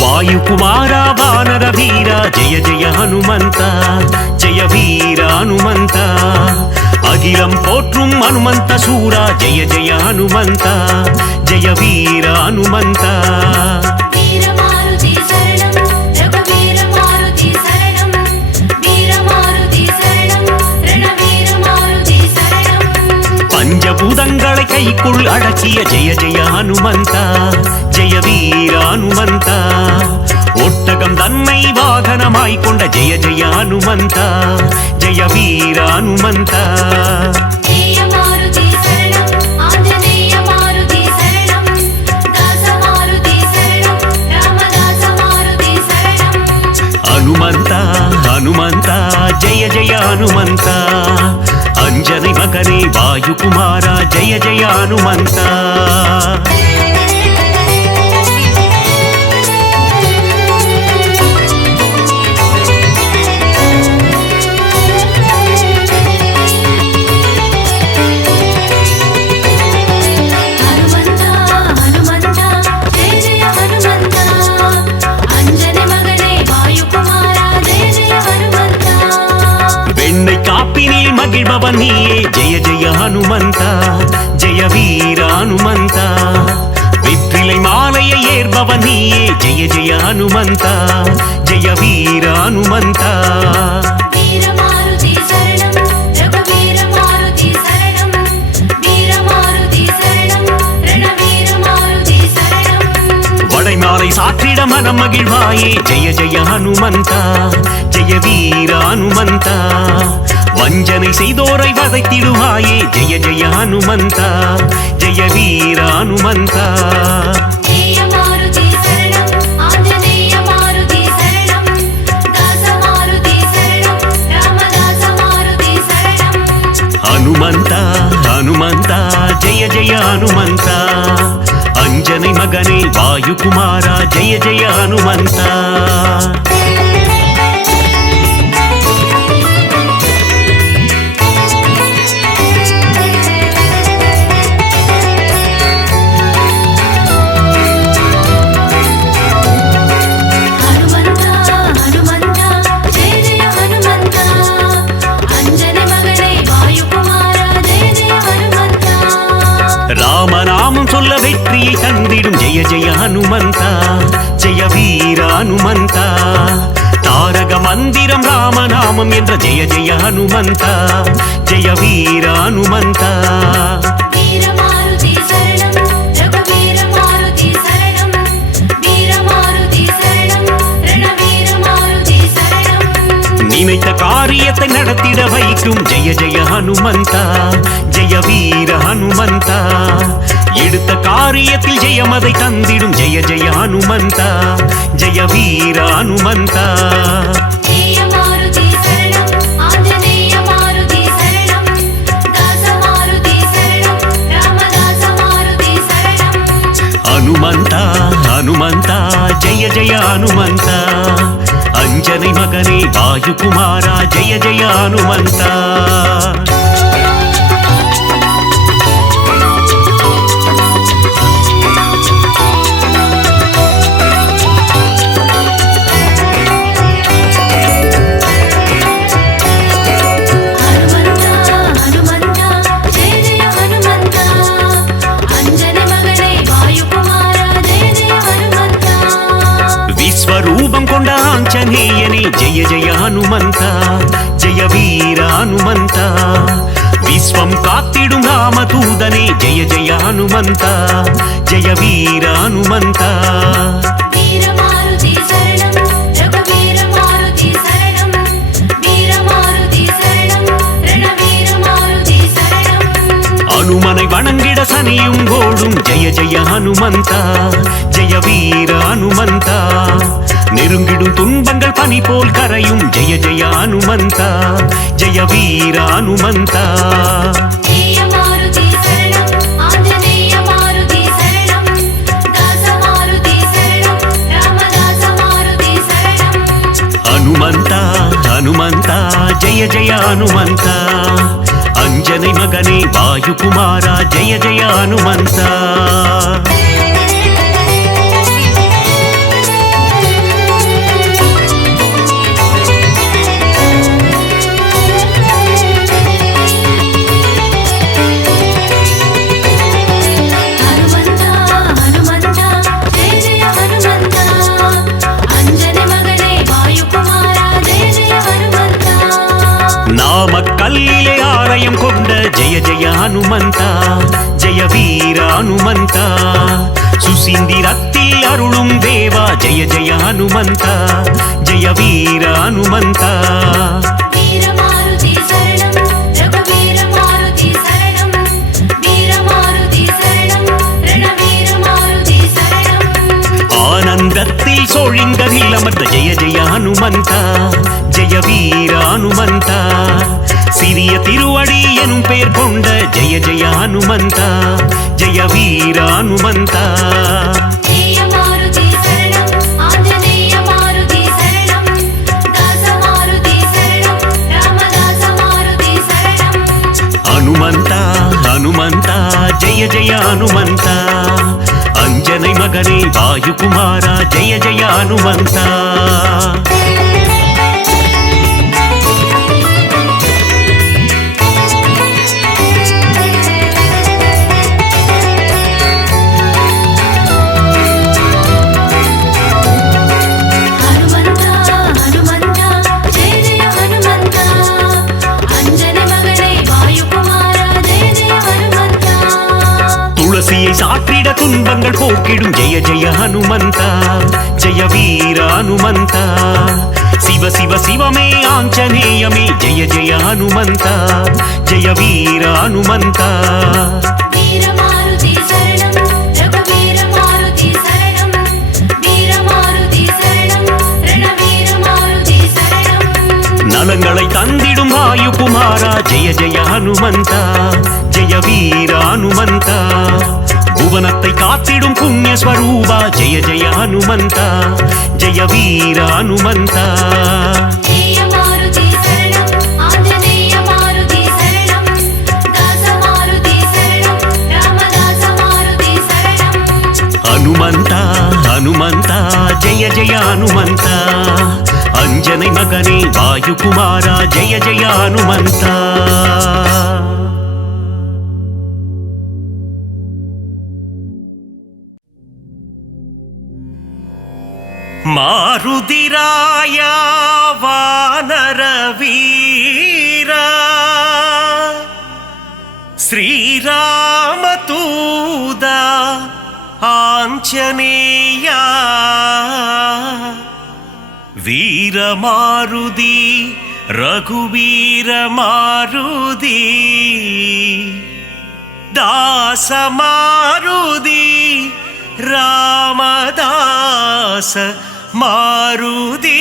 வாயுகுமாரா வானர வீரா ஜெய ஜெய ஹனுமந்தா ஜெய வீர ஹனுமந்தா அகிலம் போற்றும் ஹனுமந்த சூரா ஜெய ஜெய ஹனுமந்தா ஜெய வீர ஹனுமந்தா வீரமாருதி சரணம் ரகுவீர மாருதி சரணம் வீரமாருதி சரணம் ரணவீர மாருதி சரணம் பஞ்சபூதங்களை கைக்குள் அடக்கிய ஜெய ஜெய ஹனுமந்தா ஜெய வீர ஹனுமந்தா ஒட்டகம் தன்னை வாகனமாய் கொண்ட ஜெய ஜெய ஹனுமந்தா ஜெய வீர ஹனுமந்தா ஜெய மாருதி சரணம் ஆஞ்சநேய மாருதி சரணம் தாச மாருதி சரணம் ராமதாச மாருதி சரணம் ஹனுமந்தா ஹனுமந்தா ஜெய ஜெய ஹனுமந்தா அஞ்சனை மகனே வாயுகுமாரா ஜெய ஜெய ஹனுமந்தா வெல்பவன் நீயே ஜெய ஜெய ஹனுமந்தா ஜெய வீர ஹனுமந்தா வெற்றிலை மாலையை ஏற்பவன் நீயே ஜெய ஜெய ஹனுமந்தா ஜெய வீர ஹனுமந்தா வீரமாருதி சரணம் ரகுவீர மாருதி சரணம் வீரமாருதி சரணம் ரணவீர மாருதி சரணம் வடைமாலை சாற்றிட மனம் மகிழ்வாயே ஜெய ஜெய ஹனுமந்தா ஜெய வீர ஹனுமந்தா வஞ்சனை செய்தோரை வதைத்திடுவாயே ஜெய ஜெய ஹனுமந்தா ஜெய வீர ஹனுமந்தா ஜெய மாருதி சரணம் ஆஞ்சநேய மாருதி சரணம் தாச மாருதி சரணம் ராமதாச மாருதி சரணம் ஹனுமந்தா ஹனுமந்தா ஜெய ஜெய ஹனுமந்தா அஞ்சனை மகனே வாயுகுமாரா ஜெய ஜெய ஹனுமந்தா ஹனுமந்தா ஹனுமந்தா ஜெய ஜெய ஹனுமந்தா அஞ்சனை மகனே வாயுகுமாரா ஜெய ஜெய ஹனுமந்தா ராமநாமம் சொல்ல வெற்றியை தந்திடும் ஜெய ஜெய ஹனுமந்தா ஜெய வீர ஹனுமந்தா தாரக மந்திரம் ராமநாமம் என்ற ஜெய ஜெய ஹனுமந்தா ஜெய வீர ஹனுமந்தா வீரமாருதி சரணம் ரகுவீர மாருதி சரணம் வீரமாருதி சரணம் ரணவீர மாருதி சரணம் நினைத்த காரியத்தை நடத்திட வைக்கும் ஜெய ஜெய ஹனுமந்தா ஜெய வீர ஹனுமந்தா எடுத்த காரியத்தில் ஜெயமதை தந்திடும் ஜெய ஜெய ஹனுமந்தா ஜெய வீர ஹனுமந்தா ஜெய மாருதி சரணம் ஆஞ்சநேய மாருதி சரணம் தாச மாருதி சரணம் ராமதாச மாருதி சரணம் ஹனுமந்தா ஹனுமந்தா ஜெய ஜெய ஹனுமந்தா அஞ்சனை மகனே வாயுகுமாரா ஜெய ஜெய ஹனுமந்தா ஹனுமந்தா ஹனுமந்தா ஜெய ஜெய ஹனுமந்தா அஞ்சனை மகனே வாயுகுமாரா ஜெய ஜெய ஹனுமந்தா விஸ்வரூபம் கொண்ட ஆஞ்சநேயனே ஜெய ஜெய ஹனுமந்தா ஜெய வீர ஹனுமந்தா விஸ்வம் காத்திடும் ராமதூதனே ஜெய ஜெய ஹனுமந்தா ஜெய வீர ஹனுமந்தா வீரமாருதி சரணம் ரகுவீர மாருதி சரணம் வீரமாருதி சரணம் ரணவீர மாருதி சரணம் அனுமனை வணங்கிட சனியும் கோடும் ஜெய ஜெய ஹனுமந்தா ஜெய வீர ஹனுமந்தா நெருங்கிடும் துன்பங்கள் பனி போல் கரையும் ஜெய ஜெய ஹனுமந்தா ஜெய வீர ஹனுமந்தா ஜெய மாருதி சரணம் ஆஞ்சநேய மாருதி சரணம் தாச மாருதி சரணம் ராமதாச மாருதி சரணம் ஹனுமந்தா ஹனுமந்தா ஜெய ஜெய ஹனுமந்தா அஞ்சனை மகனே வாயுகுமாரா ஜெய ஜெய ஹனுமந்தா ஹனுமந்தா ஹனுமந்தா ஜெய ஜெய ஹனுமந்தா அஞ்சனை மகனே வாயுகுமாரா ஜெய ஜெய ஹனுமந்தா நாமக்கல்லிலே ஆலயம் கொண்ட ஜெய ஜெய ஹனுமந்தா ஜெய வீர ஹனுமந்தா சுசீந்திரத்தில் அருளும் தேவா ஜெய ஜெய ஹனுமந்தா ஜெய வீர ஹனுமந்தா வீரமாருதி சரணம் ரகுவீர மாருதி சரணம் வீரமாருதி சரணம் ரணவீர மாருதி சரணம் ஆனந்தத்தில் சோழிங்கரில் அமர்ந்த ஜெய ஜெய ஹனுமந்தா ஜெய வீர ஹனுமந்தா சிறிய திருவடி எனும் பெயர் கொண்ட ஜெய ஜெய ஹனுமந்தா ஜெய வீர ஹனுமந்தா ஜெய மாருதி சரணம் ஆஞ்சநேய மாருதி சரணம் தாச மாருதி சரணம் ராமதாச மாருதி சரணம் ஹனுமந்தா ஹனுமந்தா ஜெய ஜெய ஹனுமந்தா அஞ்சனை மகனே வாயுகுமாரா ஜெய ஜெய ஹனுமந்தா சாற்றிட துன்பங்கள் போக்கிடும் ஜெய ஜெய ஹனுமந்தா ஜெய வீர ஹனுமந்தா சிவ சிவ சிவமே ஆஞ்சநேயமே ஜெய ஜெய ஹனுமந்தா ஜெய வீர ஹனுமந்தா வீரமாருதி சரணம் ரகுவீர மாருதி சரணம் வீரமாருதி சரணம் ரணவீர மாருதி சரணம் நலங்களை தந்திடும் வாயு குமாரா ஜெய ஜெய ஹனுமந்தா ஜெய வீர ஹனுமந்தா புவனத்தை காத்திடும் புண்ணிய ஸ்வரூபா ஜெய ஜெய ஹனுமந்தா ஜெய வீர ஹனுமந்தா ஜெய மாருதி சரணம் ஆஞ்சநேய மாருதி சரணம் தாச மாருதி சரணம் ராமதாச மாருதி சரணம் ஹனுமந்தா ஹனுமந்தா ஜெய ஜெய ஹனுமந்தா அஞ்சனை மகனே வாயு குமாரா ஜெய ஜெய ஹனுமந்தா மாருதிராயா வானர வீரா ஸ்ரீராமதூதா ஆஞ்சநேயா வீரமாருதி ரகுவீர மாருதி தாசமாருதி ராமதாச மாருதி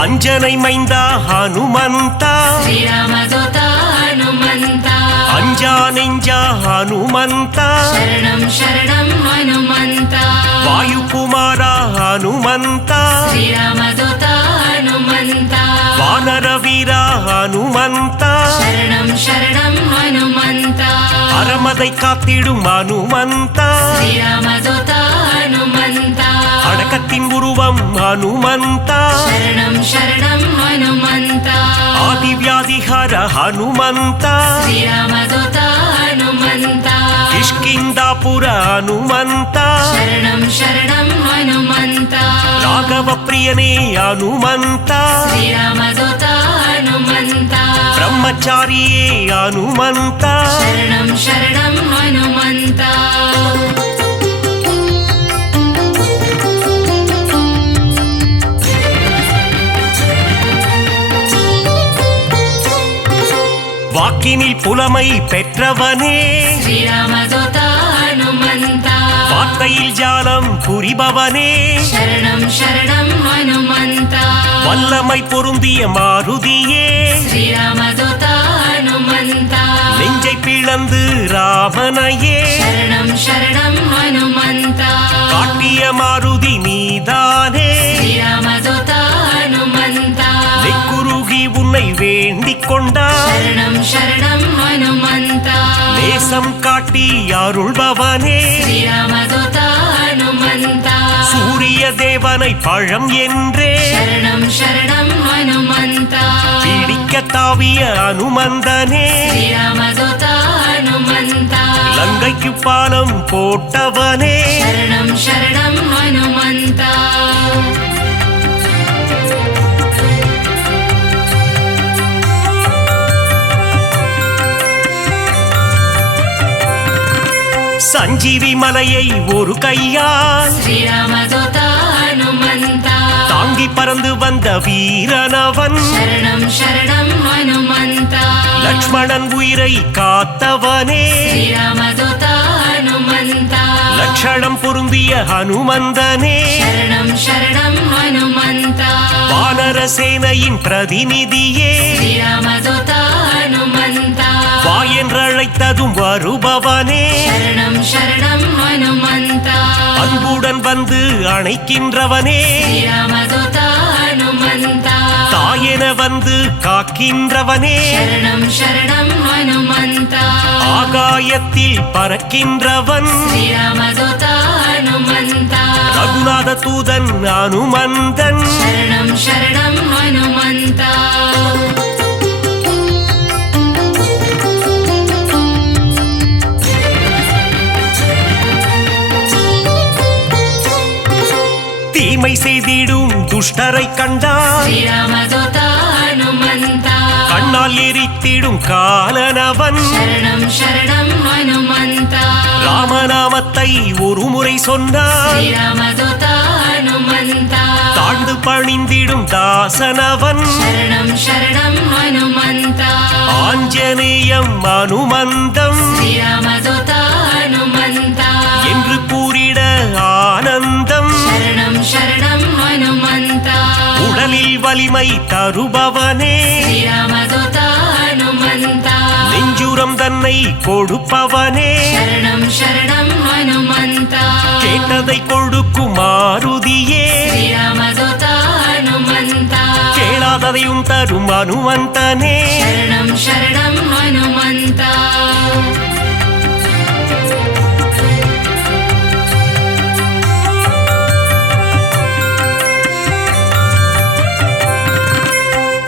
அஞ்சனை மைந்தா ஹனுமந்தா ஸ்ரீராமதூதா ஹனுமந்தா அஞ்சா நெஞ்சா ஹனுமந்தா சரணம் சரணம் ஹனுமந்தா வாயு குமாரா ஹனுமந்தா ஸ்ரீராமதூதா ஹனுமந்தா வானர வீரா ஹனுமந்தா சரணம் சரணம் ஹனுமந்தா அறமதை காத்திடும் ஹனுமந்தா ஸ்ரீராமதூதா ஹனுமந்தா அடக்கத்தின் உருவம் ஹனுமந்தா சரணம் சரணம் ஹனுமந்தா ஆதிவியாதிஹர ஹனுமந்தா ஸ்ரீராமதூதா ஹனுமந்தா கிஷ்கிந்தாபுர ஹனுமந்தா சரணம் சரணம் ஹனுமந்தா ராகவ பிரியனே ஹனுமந்தா ஸ்ரீராமதூதா ஹனுமந்தா பிரம்மச்சாரியே ஹனுமந்தா சரணம் சரணம் ஹனுமந்தா வாக்கினில் புலமை பெற்றவனே ஸ்ரீராமதூதா ஹனுமந்தா வார்த்தையில் ஜாலம் புரிபவனே சரணம் சரணம் ஹனுமந்தா வல்லமை பொருந்திய மாருதியே ஸ்ரீராமதூதா ஹனுமந்தா நெஞ்சை பிளந்து ராமனையே சரணம் சரணம் ஹனுமந்தா காட்டிய மாருதி நீதானே ஸ்ரீராமதூதா ஹனுமந்தா நெக்குருகி உன்னை வேண்டிக் கொண்டார் சரணம் சரணம் ஹனுமந்தா நேசம் காட்டி அருள்பவனே ஸ்ரீராமதூதா ஹனுமந்தா சூரிய தேவனை பழம் என்றே சரணம் சரணம் ஹனுமந்தா பிடிக்க தாவிய அனுமந்தனே ஸ்ரீராமதூதா ஹனுமந்தா லங்கைக்கு பாலம் போட்டவனே சரணம் சரணம் ஹனுமந்தா சஞ்சீவி மலையை ஒரு கையால் ஸ்ரீராமதூதா ஹனுமந்தா தாங்கி பறந்து வந்த வீரனவன் சரணம் சரணம் ஹனுமந்தா லக்ஷ்மணன் உயிரை காத்தவனே ஸ்ரீராமதூதா ஹனுமந்தா லட்சணம் பொருந்திய ஹனுமந்தனே சரணம் சரணம் ஹனுமந்தா வானர சேனையின் பிரதிநிதியே ஸ்ரீராமதூதா ஹனுமந்தா வா என்றழைத்ததும் வருபவனே சரணம் சரணம் ஹனுமந்தா அன்புடன் வந்து அணைக்கின்றவனே ஸ்ரீராமதூதா ஹனுமந்தா தாயென வந்து காக்கின்றவனே சரணம் சரணம் ஹனுமந்தா ஆகாயத்தில் பறக்கின்றவன் ஸ்ரீராமதூதா ஹனுமந்தா ரகுநாத தூதன் அனுமந்தன் शरणं शरणं हनुमन्ता தீமை செய்திடும் துஷ்டரை கண்டால் श्रीरामदूता हनुमन्ता கண்ணால் எரித்திடும் காலனவன் शरणं शरणं हनुमन्ता ராமநாமத்தை ஒரு முறை சொன்னால் श्रीरामदूता हनुमन्ता தாழ்ந்து பணிந்திடும் தாசனவன் शरणं शरणं हनुमन्ता ஆஞ்சநேயம் அனுமந்தம் श्रीरामदूता हनुमन्ता என்று கூறிட ஆனந்தம் शरणं शरणं हनुमन्ता உடலில் வலிமை தருபவனே श्रीरामदूता हनुमन्ता நெஞ்சுரம் தன்னை கொடுப்பவனே शरणं शरणं हनुमन्ता கேட்டதை கொடுக்கும் மாருதியே श्रीरामदूता हनुमन्ता கேளாததையும் தரும் அனுமந்தனே शरणं शरणं हनुमन्ता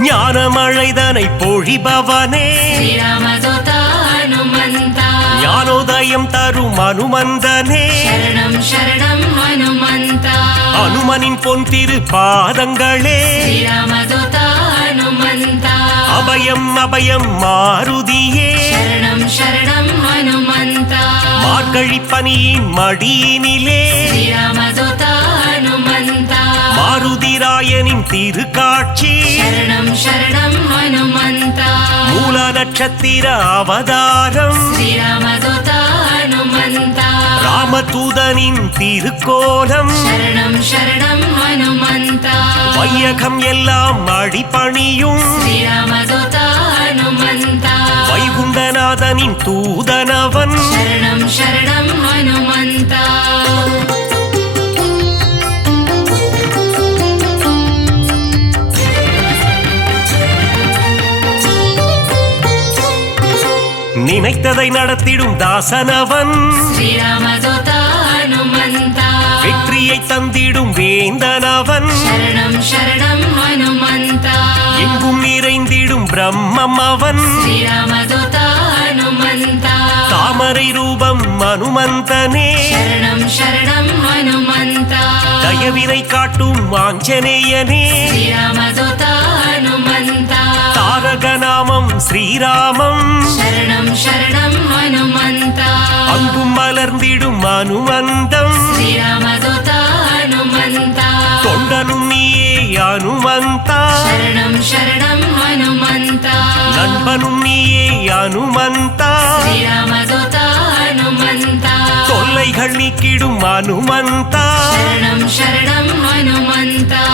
ஞானமழைதனை பொழிபவனே श्रीरामदूता हनुमन्ता ஞானோதயம் தரும் அனுமந்தனே शरणं शरणं हनुमन्ता அனுமனின் பொன் திரு பாதங்களே श्रीरामदूता हनुमन्ता அபயம் அபயம் மாருதியே शरणं शरणं हनुमन्ता மார்கழி பனியின் மடியினிலே श्रीरामदूता हनुमन्ता மாருதிராயனின் திருக்காட்சி शरणं शरणं हनुमन्ता மூல நட்சத்திர அவதாரம் श्रीरामदूता हनुमन्ता ராமதூதனின் திருக்கோலம் शरणं शरणं हनुमन्ता வையகம் எல்லாம் அடிபணியும் श्रीरामदूता हनुमन्ता வைகுண்டநாதனின் தூதனவன் शरणं शरणं हनुमन्ता நினைத்ததை நடத்திடும் தாசனவன் श्रीरामदूता हनुमन्ता வெற்றியை தந்திடும் வேந்தனவன் शरणं शरणं हनुमन्ता எங்கும் நிறைந்திடும் பிரம்மம் அவன் श्रीरामदूता हनुमन्ता தாமரை ரூபம் அனுமந்தனே शरणं शरणं हनुमन्ता தயவினை காட்டும் ஆஞ்சநேயனே श्रीरामदूता हनुमन्ता தாரக நாமம் ஸ்ரீராமம் शरणं शरणं हनुमन्ता அங்கும் மலர்ந்திடும் அனுமந்தம் श्रीरामदूता हनुमन्ता தொண்டனும் நீயே அனுமந்தா शरणं शरणं हनुमन्ता நண்பனும் நீயே அனுமந்தா श्रीरामदूता हनुमन्ता தொல்லைகள் நீக்கிடும் அனுமந்தா शरणं शरणं हनुमन्ता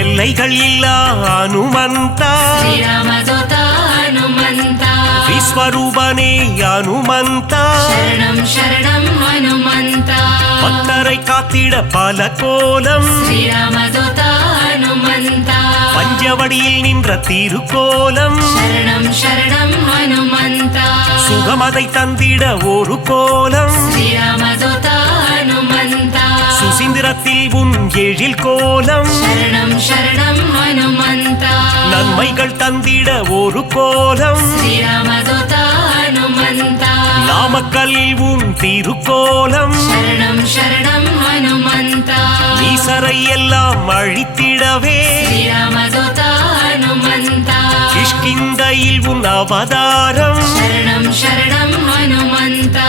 எல்லைகள் இல்லா அனுமந்தா श्रीरामदूता हनुमन्ता விஸ்வரூபனே அனுமந்தா शरणं शरणं हनुमन्ता பக்தரை காத்திட பல கோலம் श्रीरामदूता हनुमन्ता பஞ்சவடியில் நின்ற திருக்கோலம் शरणं शरणं हनुमन्ता சுகமதை தந்திட ஒரு கோலம் श्रीरामदूता हनुमन्ता சுசீந்திரத்தில் உன் எழில் கோலம் शरणं शरणं हनुमन्ता நன்மைகள் தந்திட ஒரு கோலம் श्रीरामदूता हनुमन्ता நாமக்கல்லில் உன் திருக்கோலம் शरणं शरणं हनुमन्ता ஈசரை எல்லாம் அழித்திடவே श्रीरामदूता हनुमन्ता கிஷ்கிந்தையில் உன் அவதாரம் शरणं शरणं हनुमन्ता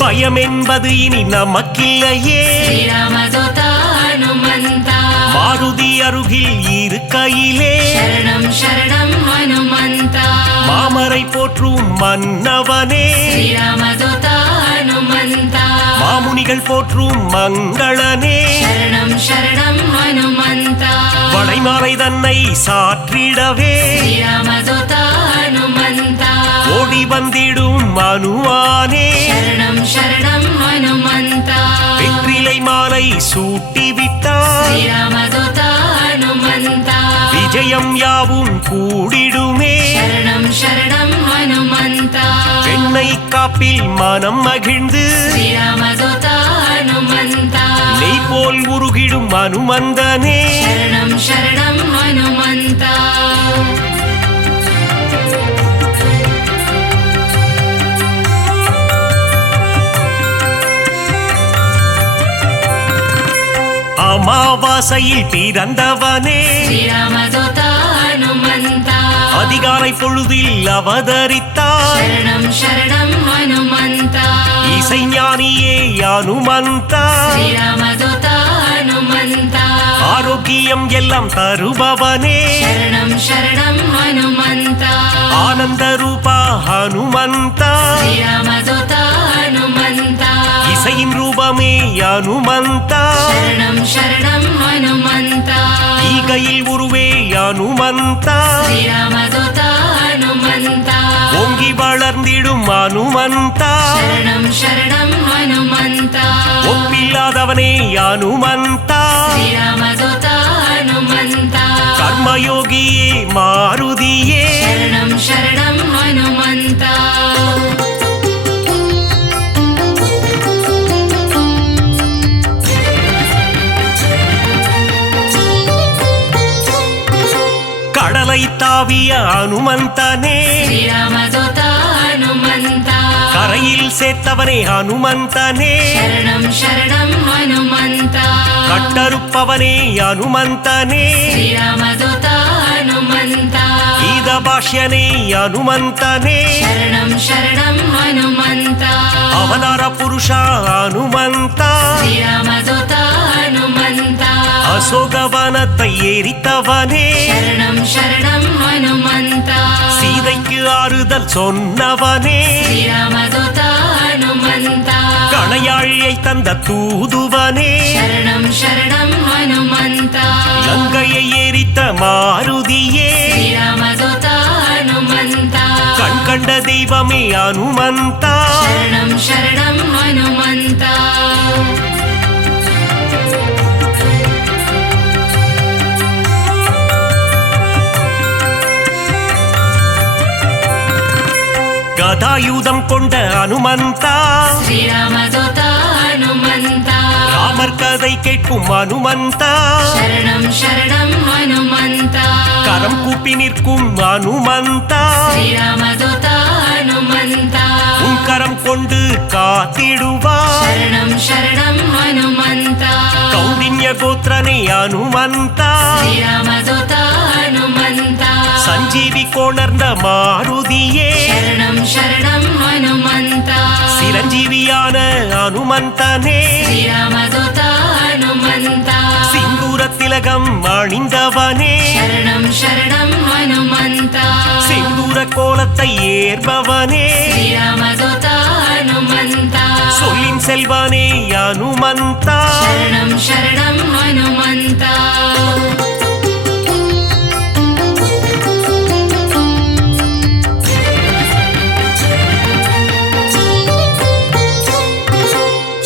பயம் என்பது இனி நமக்கில்லையே श्रीरामदूता हनुमन्ता மாருதி அருகில் இருக்கையிலே शरणं शरणं हनुमन्ता மாமரை போற்றும் மன்னவனே श्रीरामदूता हनुमन्ता மாமுனிகள் போற்றும் மங்களனே शरणं शरणं हनुमन्ता வளைமாலை தன்னை சாற்றிடவே श्रीरामदूता हनुमन्ता ஓடி வந்திடும் அனுமானே சரணம் சரணம் ஹனுமந்தா வெற்றிலை மாலை சூட்டிவிட்டார் ஸ்ரீராமதூதா ஹனுமந்தா விஜயம் யாவும் கூடிடுமே சரணம் சரணம் ஹனுமந்தா பெண்ணை காப்பில் மனம் மகிழ்ந்து ஸ்ரீராமதூதா ஹனுமந்தா நெய் போல் உருகிடும் அனுமந்தனே சரணம் சரணம் ஹனுமந்தா அமாவாசையில் பிறந்தவனே ஸ்ரீராமதூதா ஹனுமந்தா அதிகாலை பொழுதில் அவதரித்தார் சரணம் சரணம் ஹனுமந்தா இசைஞானியே அனுமந்தா ஸ்ரீராமதூதா ஹனுமந்தா ஆரோக்கியம் எல்லாம் தருபவனே சரணம் சரணம் ஹனுமந்தா ஆனந்த ரூபா ஹனுமந்தா ஸ்ரீராமதூதா ஹனுமந்தா இசையின் ரூபமே அனுமந்தா சரணம் சரணம் ஹனுமந்தா ஈகையில் உருவே அனுமந்தா ஸ்ரீராமதூதா ஹனுமந்தா ஓங்கி வளர்ந்திடும் அனுமந்தா சரணம் சரணம் ஹனுமந்தா ஒப்பில்லாதவனே அனுமந்தா ஸ்ரீராமதூதா ஹனுமந்தா கர்மயோகியே மாருதியே சரணம் சரணம் ஹனுமந்தா கடலை தாவிய அனுமந்தனே ஸ்ரீராமதூதா ஹனுமந்தா கரையில் சேர்த்தவனே அனுமந்தனே சரணம் சரணம் ஹனுமந்தா கட்டறுப்பவனே அனுமந்தனே ஸ்ரீராமதூதா ஹனுமந்தா கீத பாஷ்யனே அனுமந்தனே சரணம் சரணம் ஹனுமந்தா அவதார புருஷா அனுமந்தா ஸ்ரீராமதூதா ஹனுமந்தா அசோகவனத்தை எரித்தவனே சரணம் சரணம் ஹனுமந்தா சீதைக்கு ஆறுதல் சொன்னவனே ஸ்ரீராமதூதா ஹனுமந்தா கணையாழியை தந்த தூதுவனே சரணம் சரணம் ஹனுமந்தா லங்கையை எரித்த மாருதியே ஸ்ரீராமதூதா ஹனுமந்தா கண் கண்ட தெய்வமே அனுமந்தா சரணம் சரணம் ஹனுமந்தா கதாயுதம் கொண்ட அனுமந்தா ஸ்ரீராமதூதா ஹனுமந்தா ராமர் கதை கேட்கும் அனுமந்தா சரணம் சரணம் ஹனுமந்தா கரம் கூப்பி நிற்கும் அனுமந்தா ஸ்ரீராமதூதா ஹனுமந்தா உன் கரம் கொண்டு காத்திடுவார் சரணம் சரணம் ஹனுமந்தா கௌண்டின்ய கோத்திரனே அனுமந்தா ஸ்ரீராமதூதா ஹனுமந்தா சஞ்சீவி கொணர்ந்த மாருதியே சரணம் சரணம் ஹனுமந்தா சிரஞ்சீவியான அனுமந்தனே ஸ்ரீராமதூதா ஹனுமந்தா சிந்தூர திலகம் அணிந்தவனே சரணம் சரணம் ஹனுமந்தா செந்தூர கோலத்தை ஏற்பவனே ஸ்ரீராமதூதா ஹனுமந்தா சொல்லின் செல்வனே அனுமந்தா சரணம் சரணம் ஹனுமந்தா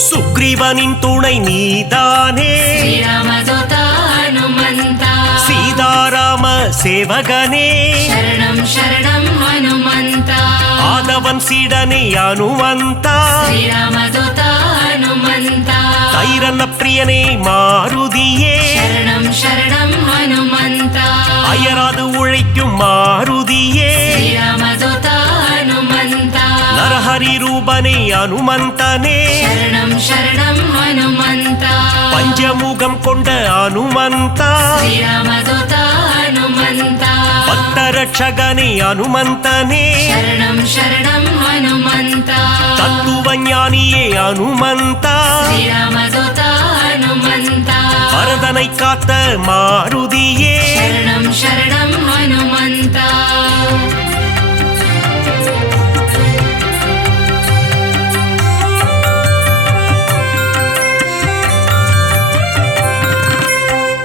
சுக்ரீவனின் துணை நீதானே ஸ்ரீராமதூதா ஹனுமந்தா சீதாராம சேவகனே சரணம் சரணம் ஹனுமந்தா ஆதவன் சீடனே அனுமந்தா ஸ்ரீராமதூதா ஹனுமந்தா தைரன பிரியனே மாருதியே சரணம் சரணம் ஹனுமந்தா அயராது உழைக்கும் மாருதியே ஸ்ரீராமதூதா ஹனுமந்தா நரஹரி ரூபனே அனுமந்தனே சரணம் சரணம் ஹனுமந்தா பஞ்சமுகம் கொண்ட அனுமந்தா ஸ்ரீராமதூதா ஹனுமந்தா பக்தரட்சகனே அனுமந்தனே சரணம் சரணம் ஹனுமந்தா தத்துவ ஞானியே அனுமந்தா ஸ்ரீராமதூதா ஹனுமந்தா பரதனை காத்த மாருதியே சரணம் சரணம் ஹனுமந்தா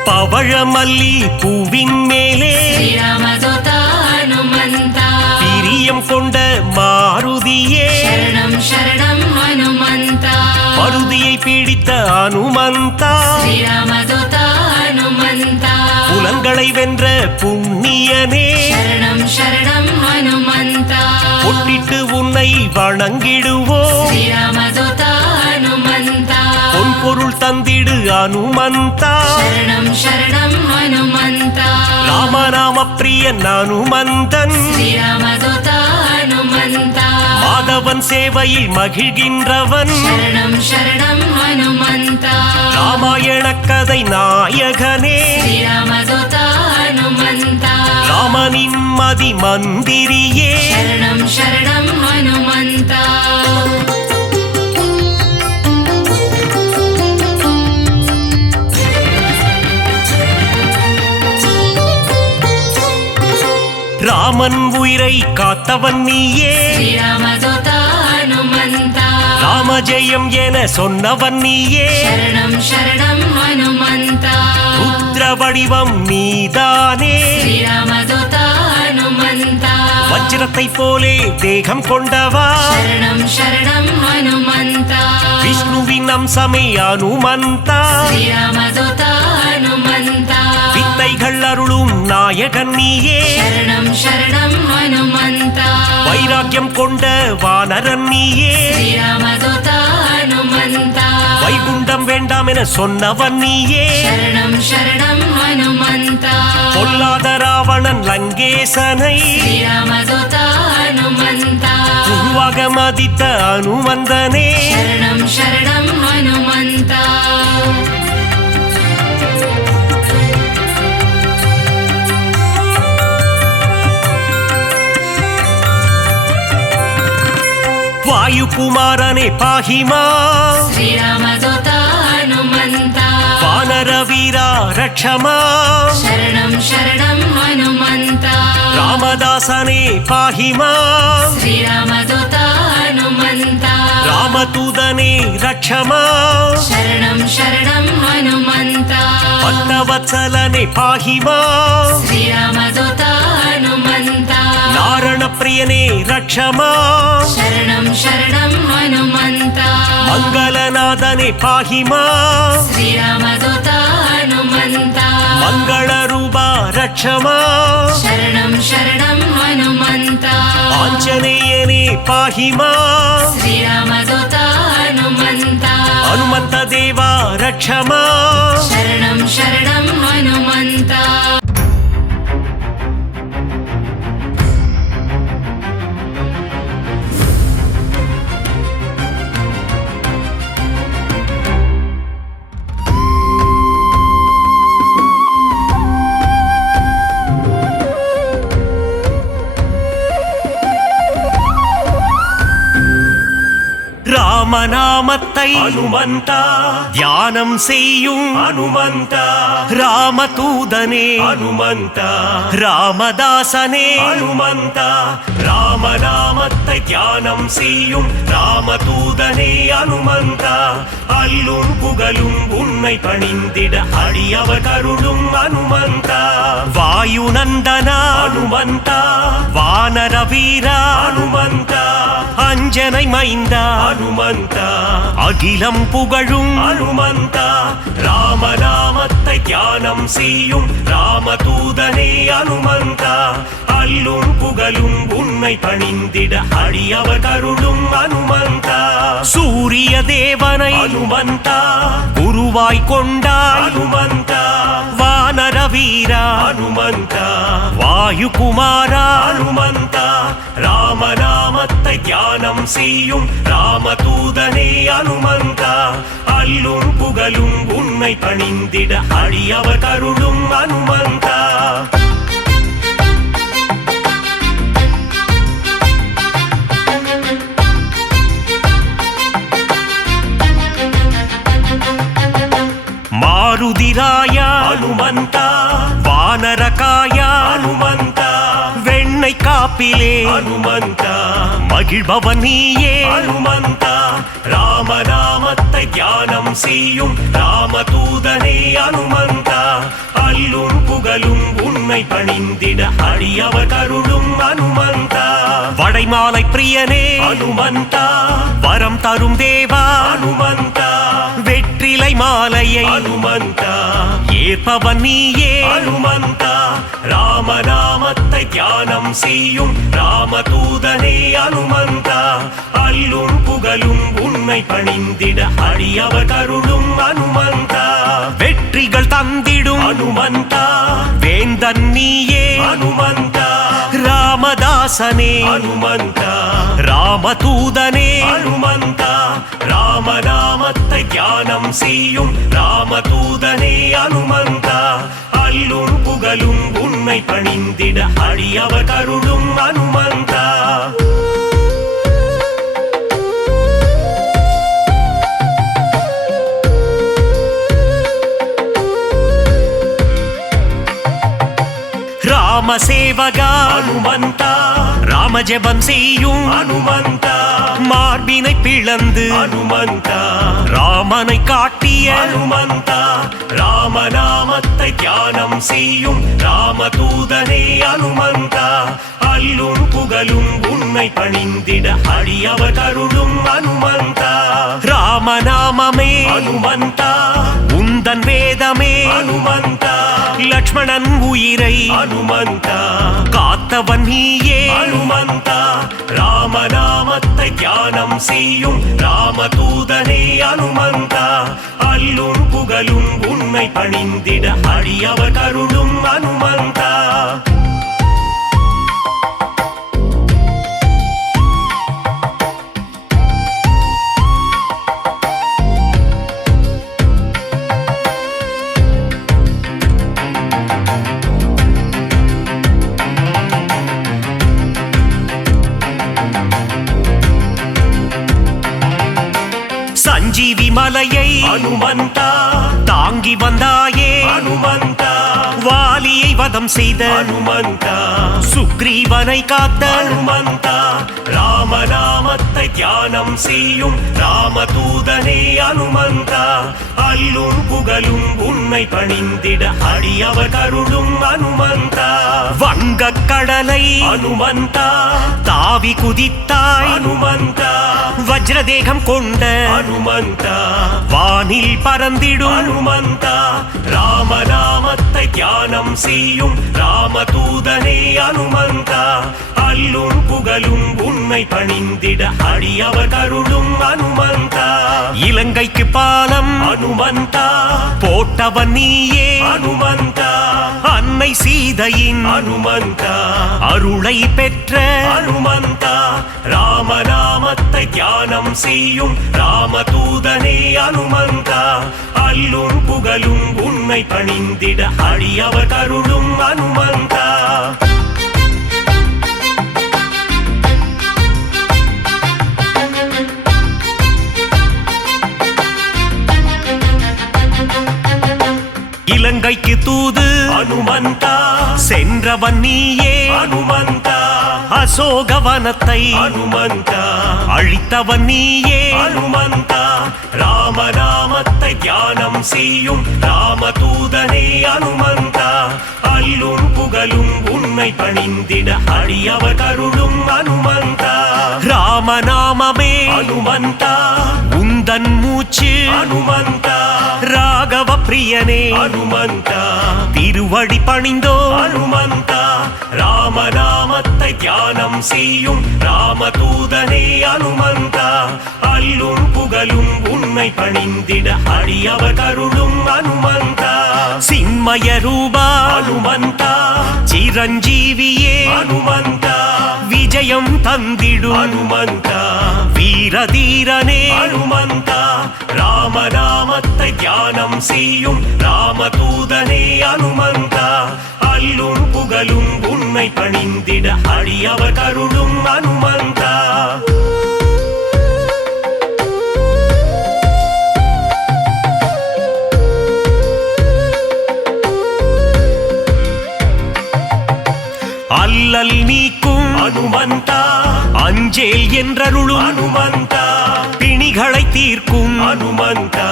பவழமல்லி பூவின் மேலே ஸ்ரீராமதூதா ஹனுமந்தா பிரியம் கொண்ட மாருதியே பூதங்களை வென்ற புண்ணியனே சரணம் சரணம் ஹனுமந்தா பொட்டிட்டு உன்னை வணங்கிடுவோம் ஸ்ரீராமதூதா ஹனுமந்தா பொன்பொருள் தந்திடு அனுமந்தா சரணம் சரணம் ஹனுமந்தா ராமநாம பிரியன் அனுமந்தன் ஸ்ரீராமதூதா ஹனுமந்தா மாதவன் சேவையில் மகிழ்கின்றவன் சரணம் சரணம் ஹனுமந்தா ராமாயண கதை நாயகனே ஸ்ரீராமதூதா ஹனுமந்தா ராமனின் மதி மந்திரியே சரணம் சரணம் ஹனுமந்தா ராமன் உயிரை காத்தவன் நீயே ஸ்ரீராமதூதா ஹனுமந்தா ராமஜெயம் என சொன்னவன் நீயே சரணம் சரணம் ஹனுமந்தா ருத்ர வடிவம் நீதானே ஸ்ரீராமதூதா ஹனுமந்தா வஜ்ரத்தை போலே தேகம் கொண்டவா சரணம் சரணம் ஹனுமந்தா விஷ்ணுவின் அம்சமே அனுமந்தா ஸ்ரீராமதூதா ஹனுமந்தா வித்தைகள் அருளும் நாயகன் நீயே சரணம் சரணம் ஹனுமந்தா வைராக்கியம் கொண்ட வானரன் நீயே ஸ்ரீராமதூதா ஹனுமந்தா வைகுண்டம் வேண்டாம் என சொன்னவன் நீயே சரணம் சரணம் ஹனுமந்தா பொல்லாத ராவணன் லங்கேசனை ஸ்ரீராமதூதா ஹனுமந்தா குருவாக மதித்த அனுமந்தனே சரணம் சரணம் ஹனுமந்தா வாயுகுமாரனே பாஹிமா ஸ்ரீராமதூதா ஹனுமந்தா வானர வீரா ரக்ஷமா சரணம் சரணம் ஹனுமந்தா ராமதாசனே பாஹிமா ஸ்ரீராமதூதா ஹனுமந்தா ராமதூதனே ரக்ஷமா சரணம் சரணம் ஹனுமந்தா பக்தவத்சலனே பாஹிமா ஸ்ரீராமதூதா ஹனுமந்தா நாரண பிரியனே ரக்ஷமா சரணம் சரணம் ஹனுமந்தா மங்களநாதனே பாஹிமா ஸ்ரீராமதூதா ஹனுமந்தா மங்கள ரூபா ரக்ஷமா சரணம் சரணம் ஹனுமந்தா ஆஞ்சநேயனே பாஹிமா ஸ்ரீராமதூதா ஹனுமந்தா ஹனுமந்த தேவா ரக்ஷமா சரணம் சரணம் ஹனுமந்தா ராமநாமத்தை அனுமந்தா தியானம் செய்யும் அனுமந்தா ராமதூதனே அனுமந்தா ராமதாசனே அனுமந்தா ராமநாமத்தை தியானம் செய்யும் ராமதூதனே அனுமந்தா அல்லும் புகழும் உன்னை பணிந்திட அடியவர் கருளும் அனுமந்தா வாயுநந்தனா அனுமந்தா வானர வீரா அனுமந்தா அஞ்சனை மைந்தா அனுமந்தா அகிலம் புகழும் அனுமந்தா ராமநாமத்தை தியானம் செய்யும் ராமதூதனே அனுமந்தா அல்லும் புகழும் உன்னை பணிந்திட அடியவர் கருளும் அனுமந்தா சூரிய தேவனை அனுமந்தா குருவாய் கொண்டாய் அனுமந்தா வானர வீரா அனுமந்தா வாயுகுமாரா அனுமந்தா ராமநாமத்தை தியானம் செய்யும் ராமதூதனே அனுமந்தா அல்லும் புகழும் உன்னை பணிந்திட அடியவர் கருளும் அனுமந்தா மாருதிராய அனுமந்தா வானரகாய அனுமந்தா வெண்ணை காப்பிலே அனுமந்தா மகிழ்பவன் நீயே அனுமந்தா ராமநாமத்தை தியானம் செய்யும் ராமதூதனே அனுமந்தா அல்லும் புகழும் உன்னை பணிந்திட அடியவர் கருளும் அனுமந்தா வடைமாலை பிரியனே அனுமந்தா வரம் தரும் தேவா அனுமந்தா வெற்றிலை மாலையை அனுமந்தா ஏற்பவன் நீயே அனுமந்தா ராமநாமத்தை தியானம் செய்யும் ராமதூதனே அனுமந்தா அல்லும் புகழும் உன்னை பணிந்திட அடியவர் கருளும் அனுமந்தா வெற்றிகள் தந்திடும் அனுமந்தா வேந்தன் நீயே அனுமந்தா ராமதாசனே அனுமந்தா ராமதூதனே அனுமந்தா ராமநாமத்தை தியானம் செய்யும் ராமதூதனே அனுமந்தா அல்லும் புகழும் உன்னை பணிந்திட அடியவர் கருளும் அனுமந்தா ராமசேவகா அனுமந்தா ராமஜெபம் செய்யும் அனுமந்தா மார்பினை பிளந்து அனுமந்தா ராமனை காட்டிய அனுமந்தா ராமநாமத்தை தியானம் செய்யும் ராமதூதனே அனுமந்தா அல்லும் புகழும் உன்னை பணிந்திட அடியவர் கருளும் அனுமந்தா ராமநாமமே அனுமந்தா உந்தன் வேதமே அனுமந்தா லக்ஷ்மணன் உயிரை அனுமந்தா காத்தவன் நீயே அனுமந்தா ராமநாமத்தை தியானம் செய்யும் ராமதூதனே அனுமந்தா அல்லும் புகழும் உன்னை பணிந்திட அடியவர் கருளும் அனுமந்தா சஞ்சீவி மலையை அனுமந்தா தாங்கி வந்தாயே அனுமந்தா வாலியை வதம் செய்த அனுமந்தா சுக்ரீவனை காத்த அனுமந்தா ராமநாமத்தை தியானம் செய்யும் ராமதூதனே அனுமந்தா அல்லும் புகழும் உன்னை பணிந்திட அடியவர் கருளும் அனுமந்தா வங்கக் கடலை அனுமந்தா தாவி குதித்தாய் அனுமந்தா வஜ்ரதேகம் கொண்ட அனுமந்தா வானில் பறந்திடும் அனுமந்தா ராமநாமத்தை தியானம் செய்யும் ராமதூதனே அனுமந்தா அல்லும் புகழும் உன்னை பணிந்திட அடியவர் கருளும் அனுமந்தா இலங்கைக்கு பாலம் அனுமந்தா போட்டவன் நீயே அனுமந்தா அன்னை சீதையின் அனுமந்தா அருளை பெற்ற அனுமந்தா ராமநாமத்தை தியானம் செய்யும் ராமதூதனே அனுமந்தா அல்லும் புகழும் உன்னை பணிந்திட அடியவர் கருளும் அனுமந்தா இலங்கைக்கு தூது அனுமந்தா சென்றவன் நீயே அனுமந்தா அசோகவனத்தை அனுமந்தா அழித்தவன் நீயே அனுமந்தா ராமநாமத்தை தியானம் செய்யும் ராமதூதனே அனுமந்தா அல்லும் புகழும் உன்னை பணிந்திட அடியவர் கருளும் அனுமந்தா ராமநாமமே அனுமந்தா உந்தன் மூச்சு அனுமந்தா ராகவ பிரியனே அனுமந்தா திருவடி பணிந்தோ அனுமந்தா ராமநாமத்தை தியானம் செய்யும் ராமதூதனே அனுமந்தா அல்லும் புகழும் உன்னை பணிந்திட அடியவர் கருளும் அனுமந்தா சின்மய ரூபா அனுமந்தா சிரஞ்சீவியே அனுமந்தா விஜயம் தந்திடும் அனுமந்தா வீரதீரனே அனுமந்தா ராமநாமத்தை தியானம் செய்யும் ராமதூதனே அனுமந்தா அல்லும் புகழும் உன்னை பணிந்திட அடியவர் கருளும் அனுமந்தா அல்லல் நீக்கும் அனுமந்தா அஞ்சேல் என்றருளும் அனுமந்தா பிணிகளை தீர்க்கும் அனுமந்தா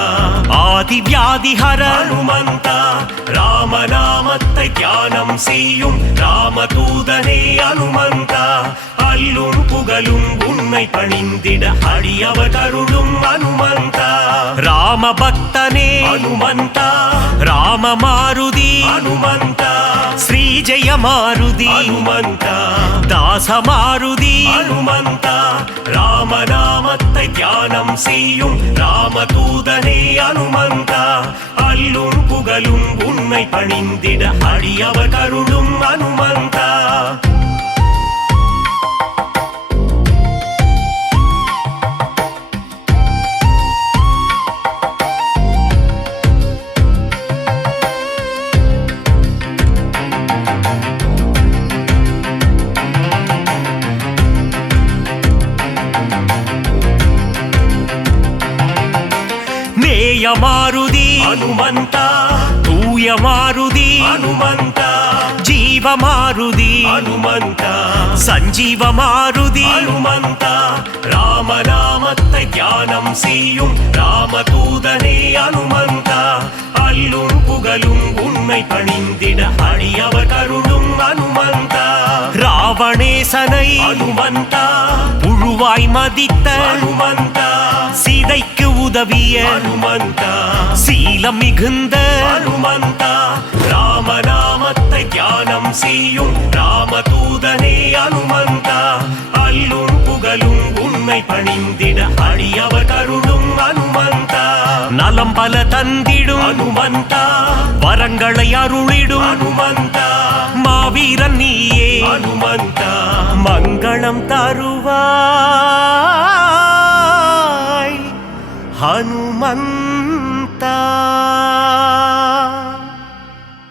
ஆதி வியாதிஹர அனுமந்தா ராமநாமத்தை தியானம் செய்யும் ராமதூதனே அனுமந்தா அல்லும் புகழும் புகழும் உன்னை பணிந்திட அடியவர் கருளும் அனுமந்தா ராம பக்தனே அனுமந்தா ராம மாருதி அனுமந்தா ஸ்ரீ ஜெய மாருதி அனுமந்தா தாச மாருதி அனுமந்தா ராமநாமத்தை தியானம் செய்யும் ராமதூதனே அனுமந்தா அல்லும் புகழும் உன்னை பணிந்திட அடியவர் கருளும் அனுமந்தா நேய மாருதி அனுமந்தா தூய மாருதி அனுமந்தா ஜீவ மாருதி அனுமந்தா சஞ்சீவ மாருதி அனுமந்தா ராமநாமத்தை தியானம் செய்யும் ராமதூதனே அனுமந்தா அல்லும் புகழும் உன்னை பணிந்திட அடியவர் கருளும் அனுமந்தா ராவணேசனை அனுமந்தா புழுவாய் மதித்த அனுமந்தா சீதைக்கு உதவிய அனுமந்தா சீலம் மிகுந்த அனுமந்தா ராமநாமத்தை தியானம் செய்யும் ராமதூதனே அனுமந்தா அல்லும் புகழும் உன்னை பணிந்திட அடியவர் கருளும் அனுமந்தா நலம் பல தந்திடும் அனுமந்தா வரங்களை அருளிடும் அனுமந்தா மாவீரன் நீயே அனுமந்தா மங்களம் தருவாய்.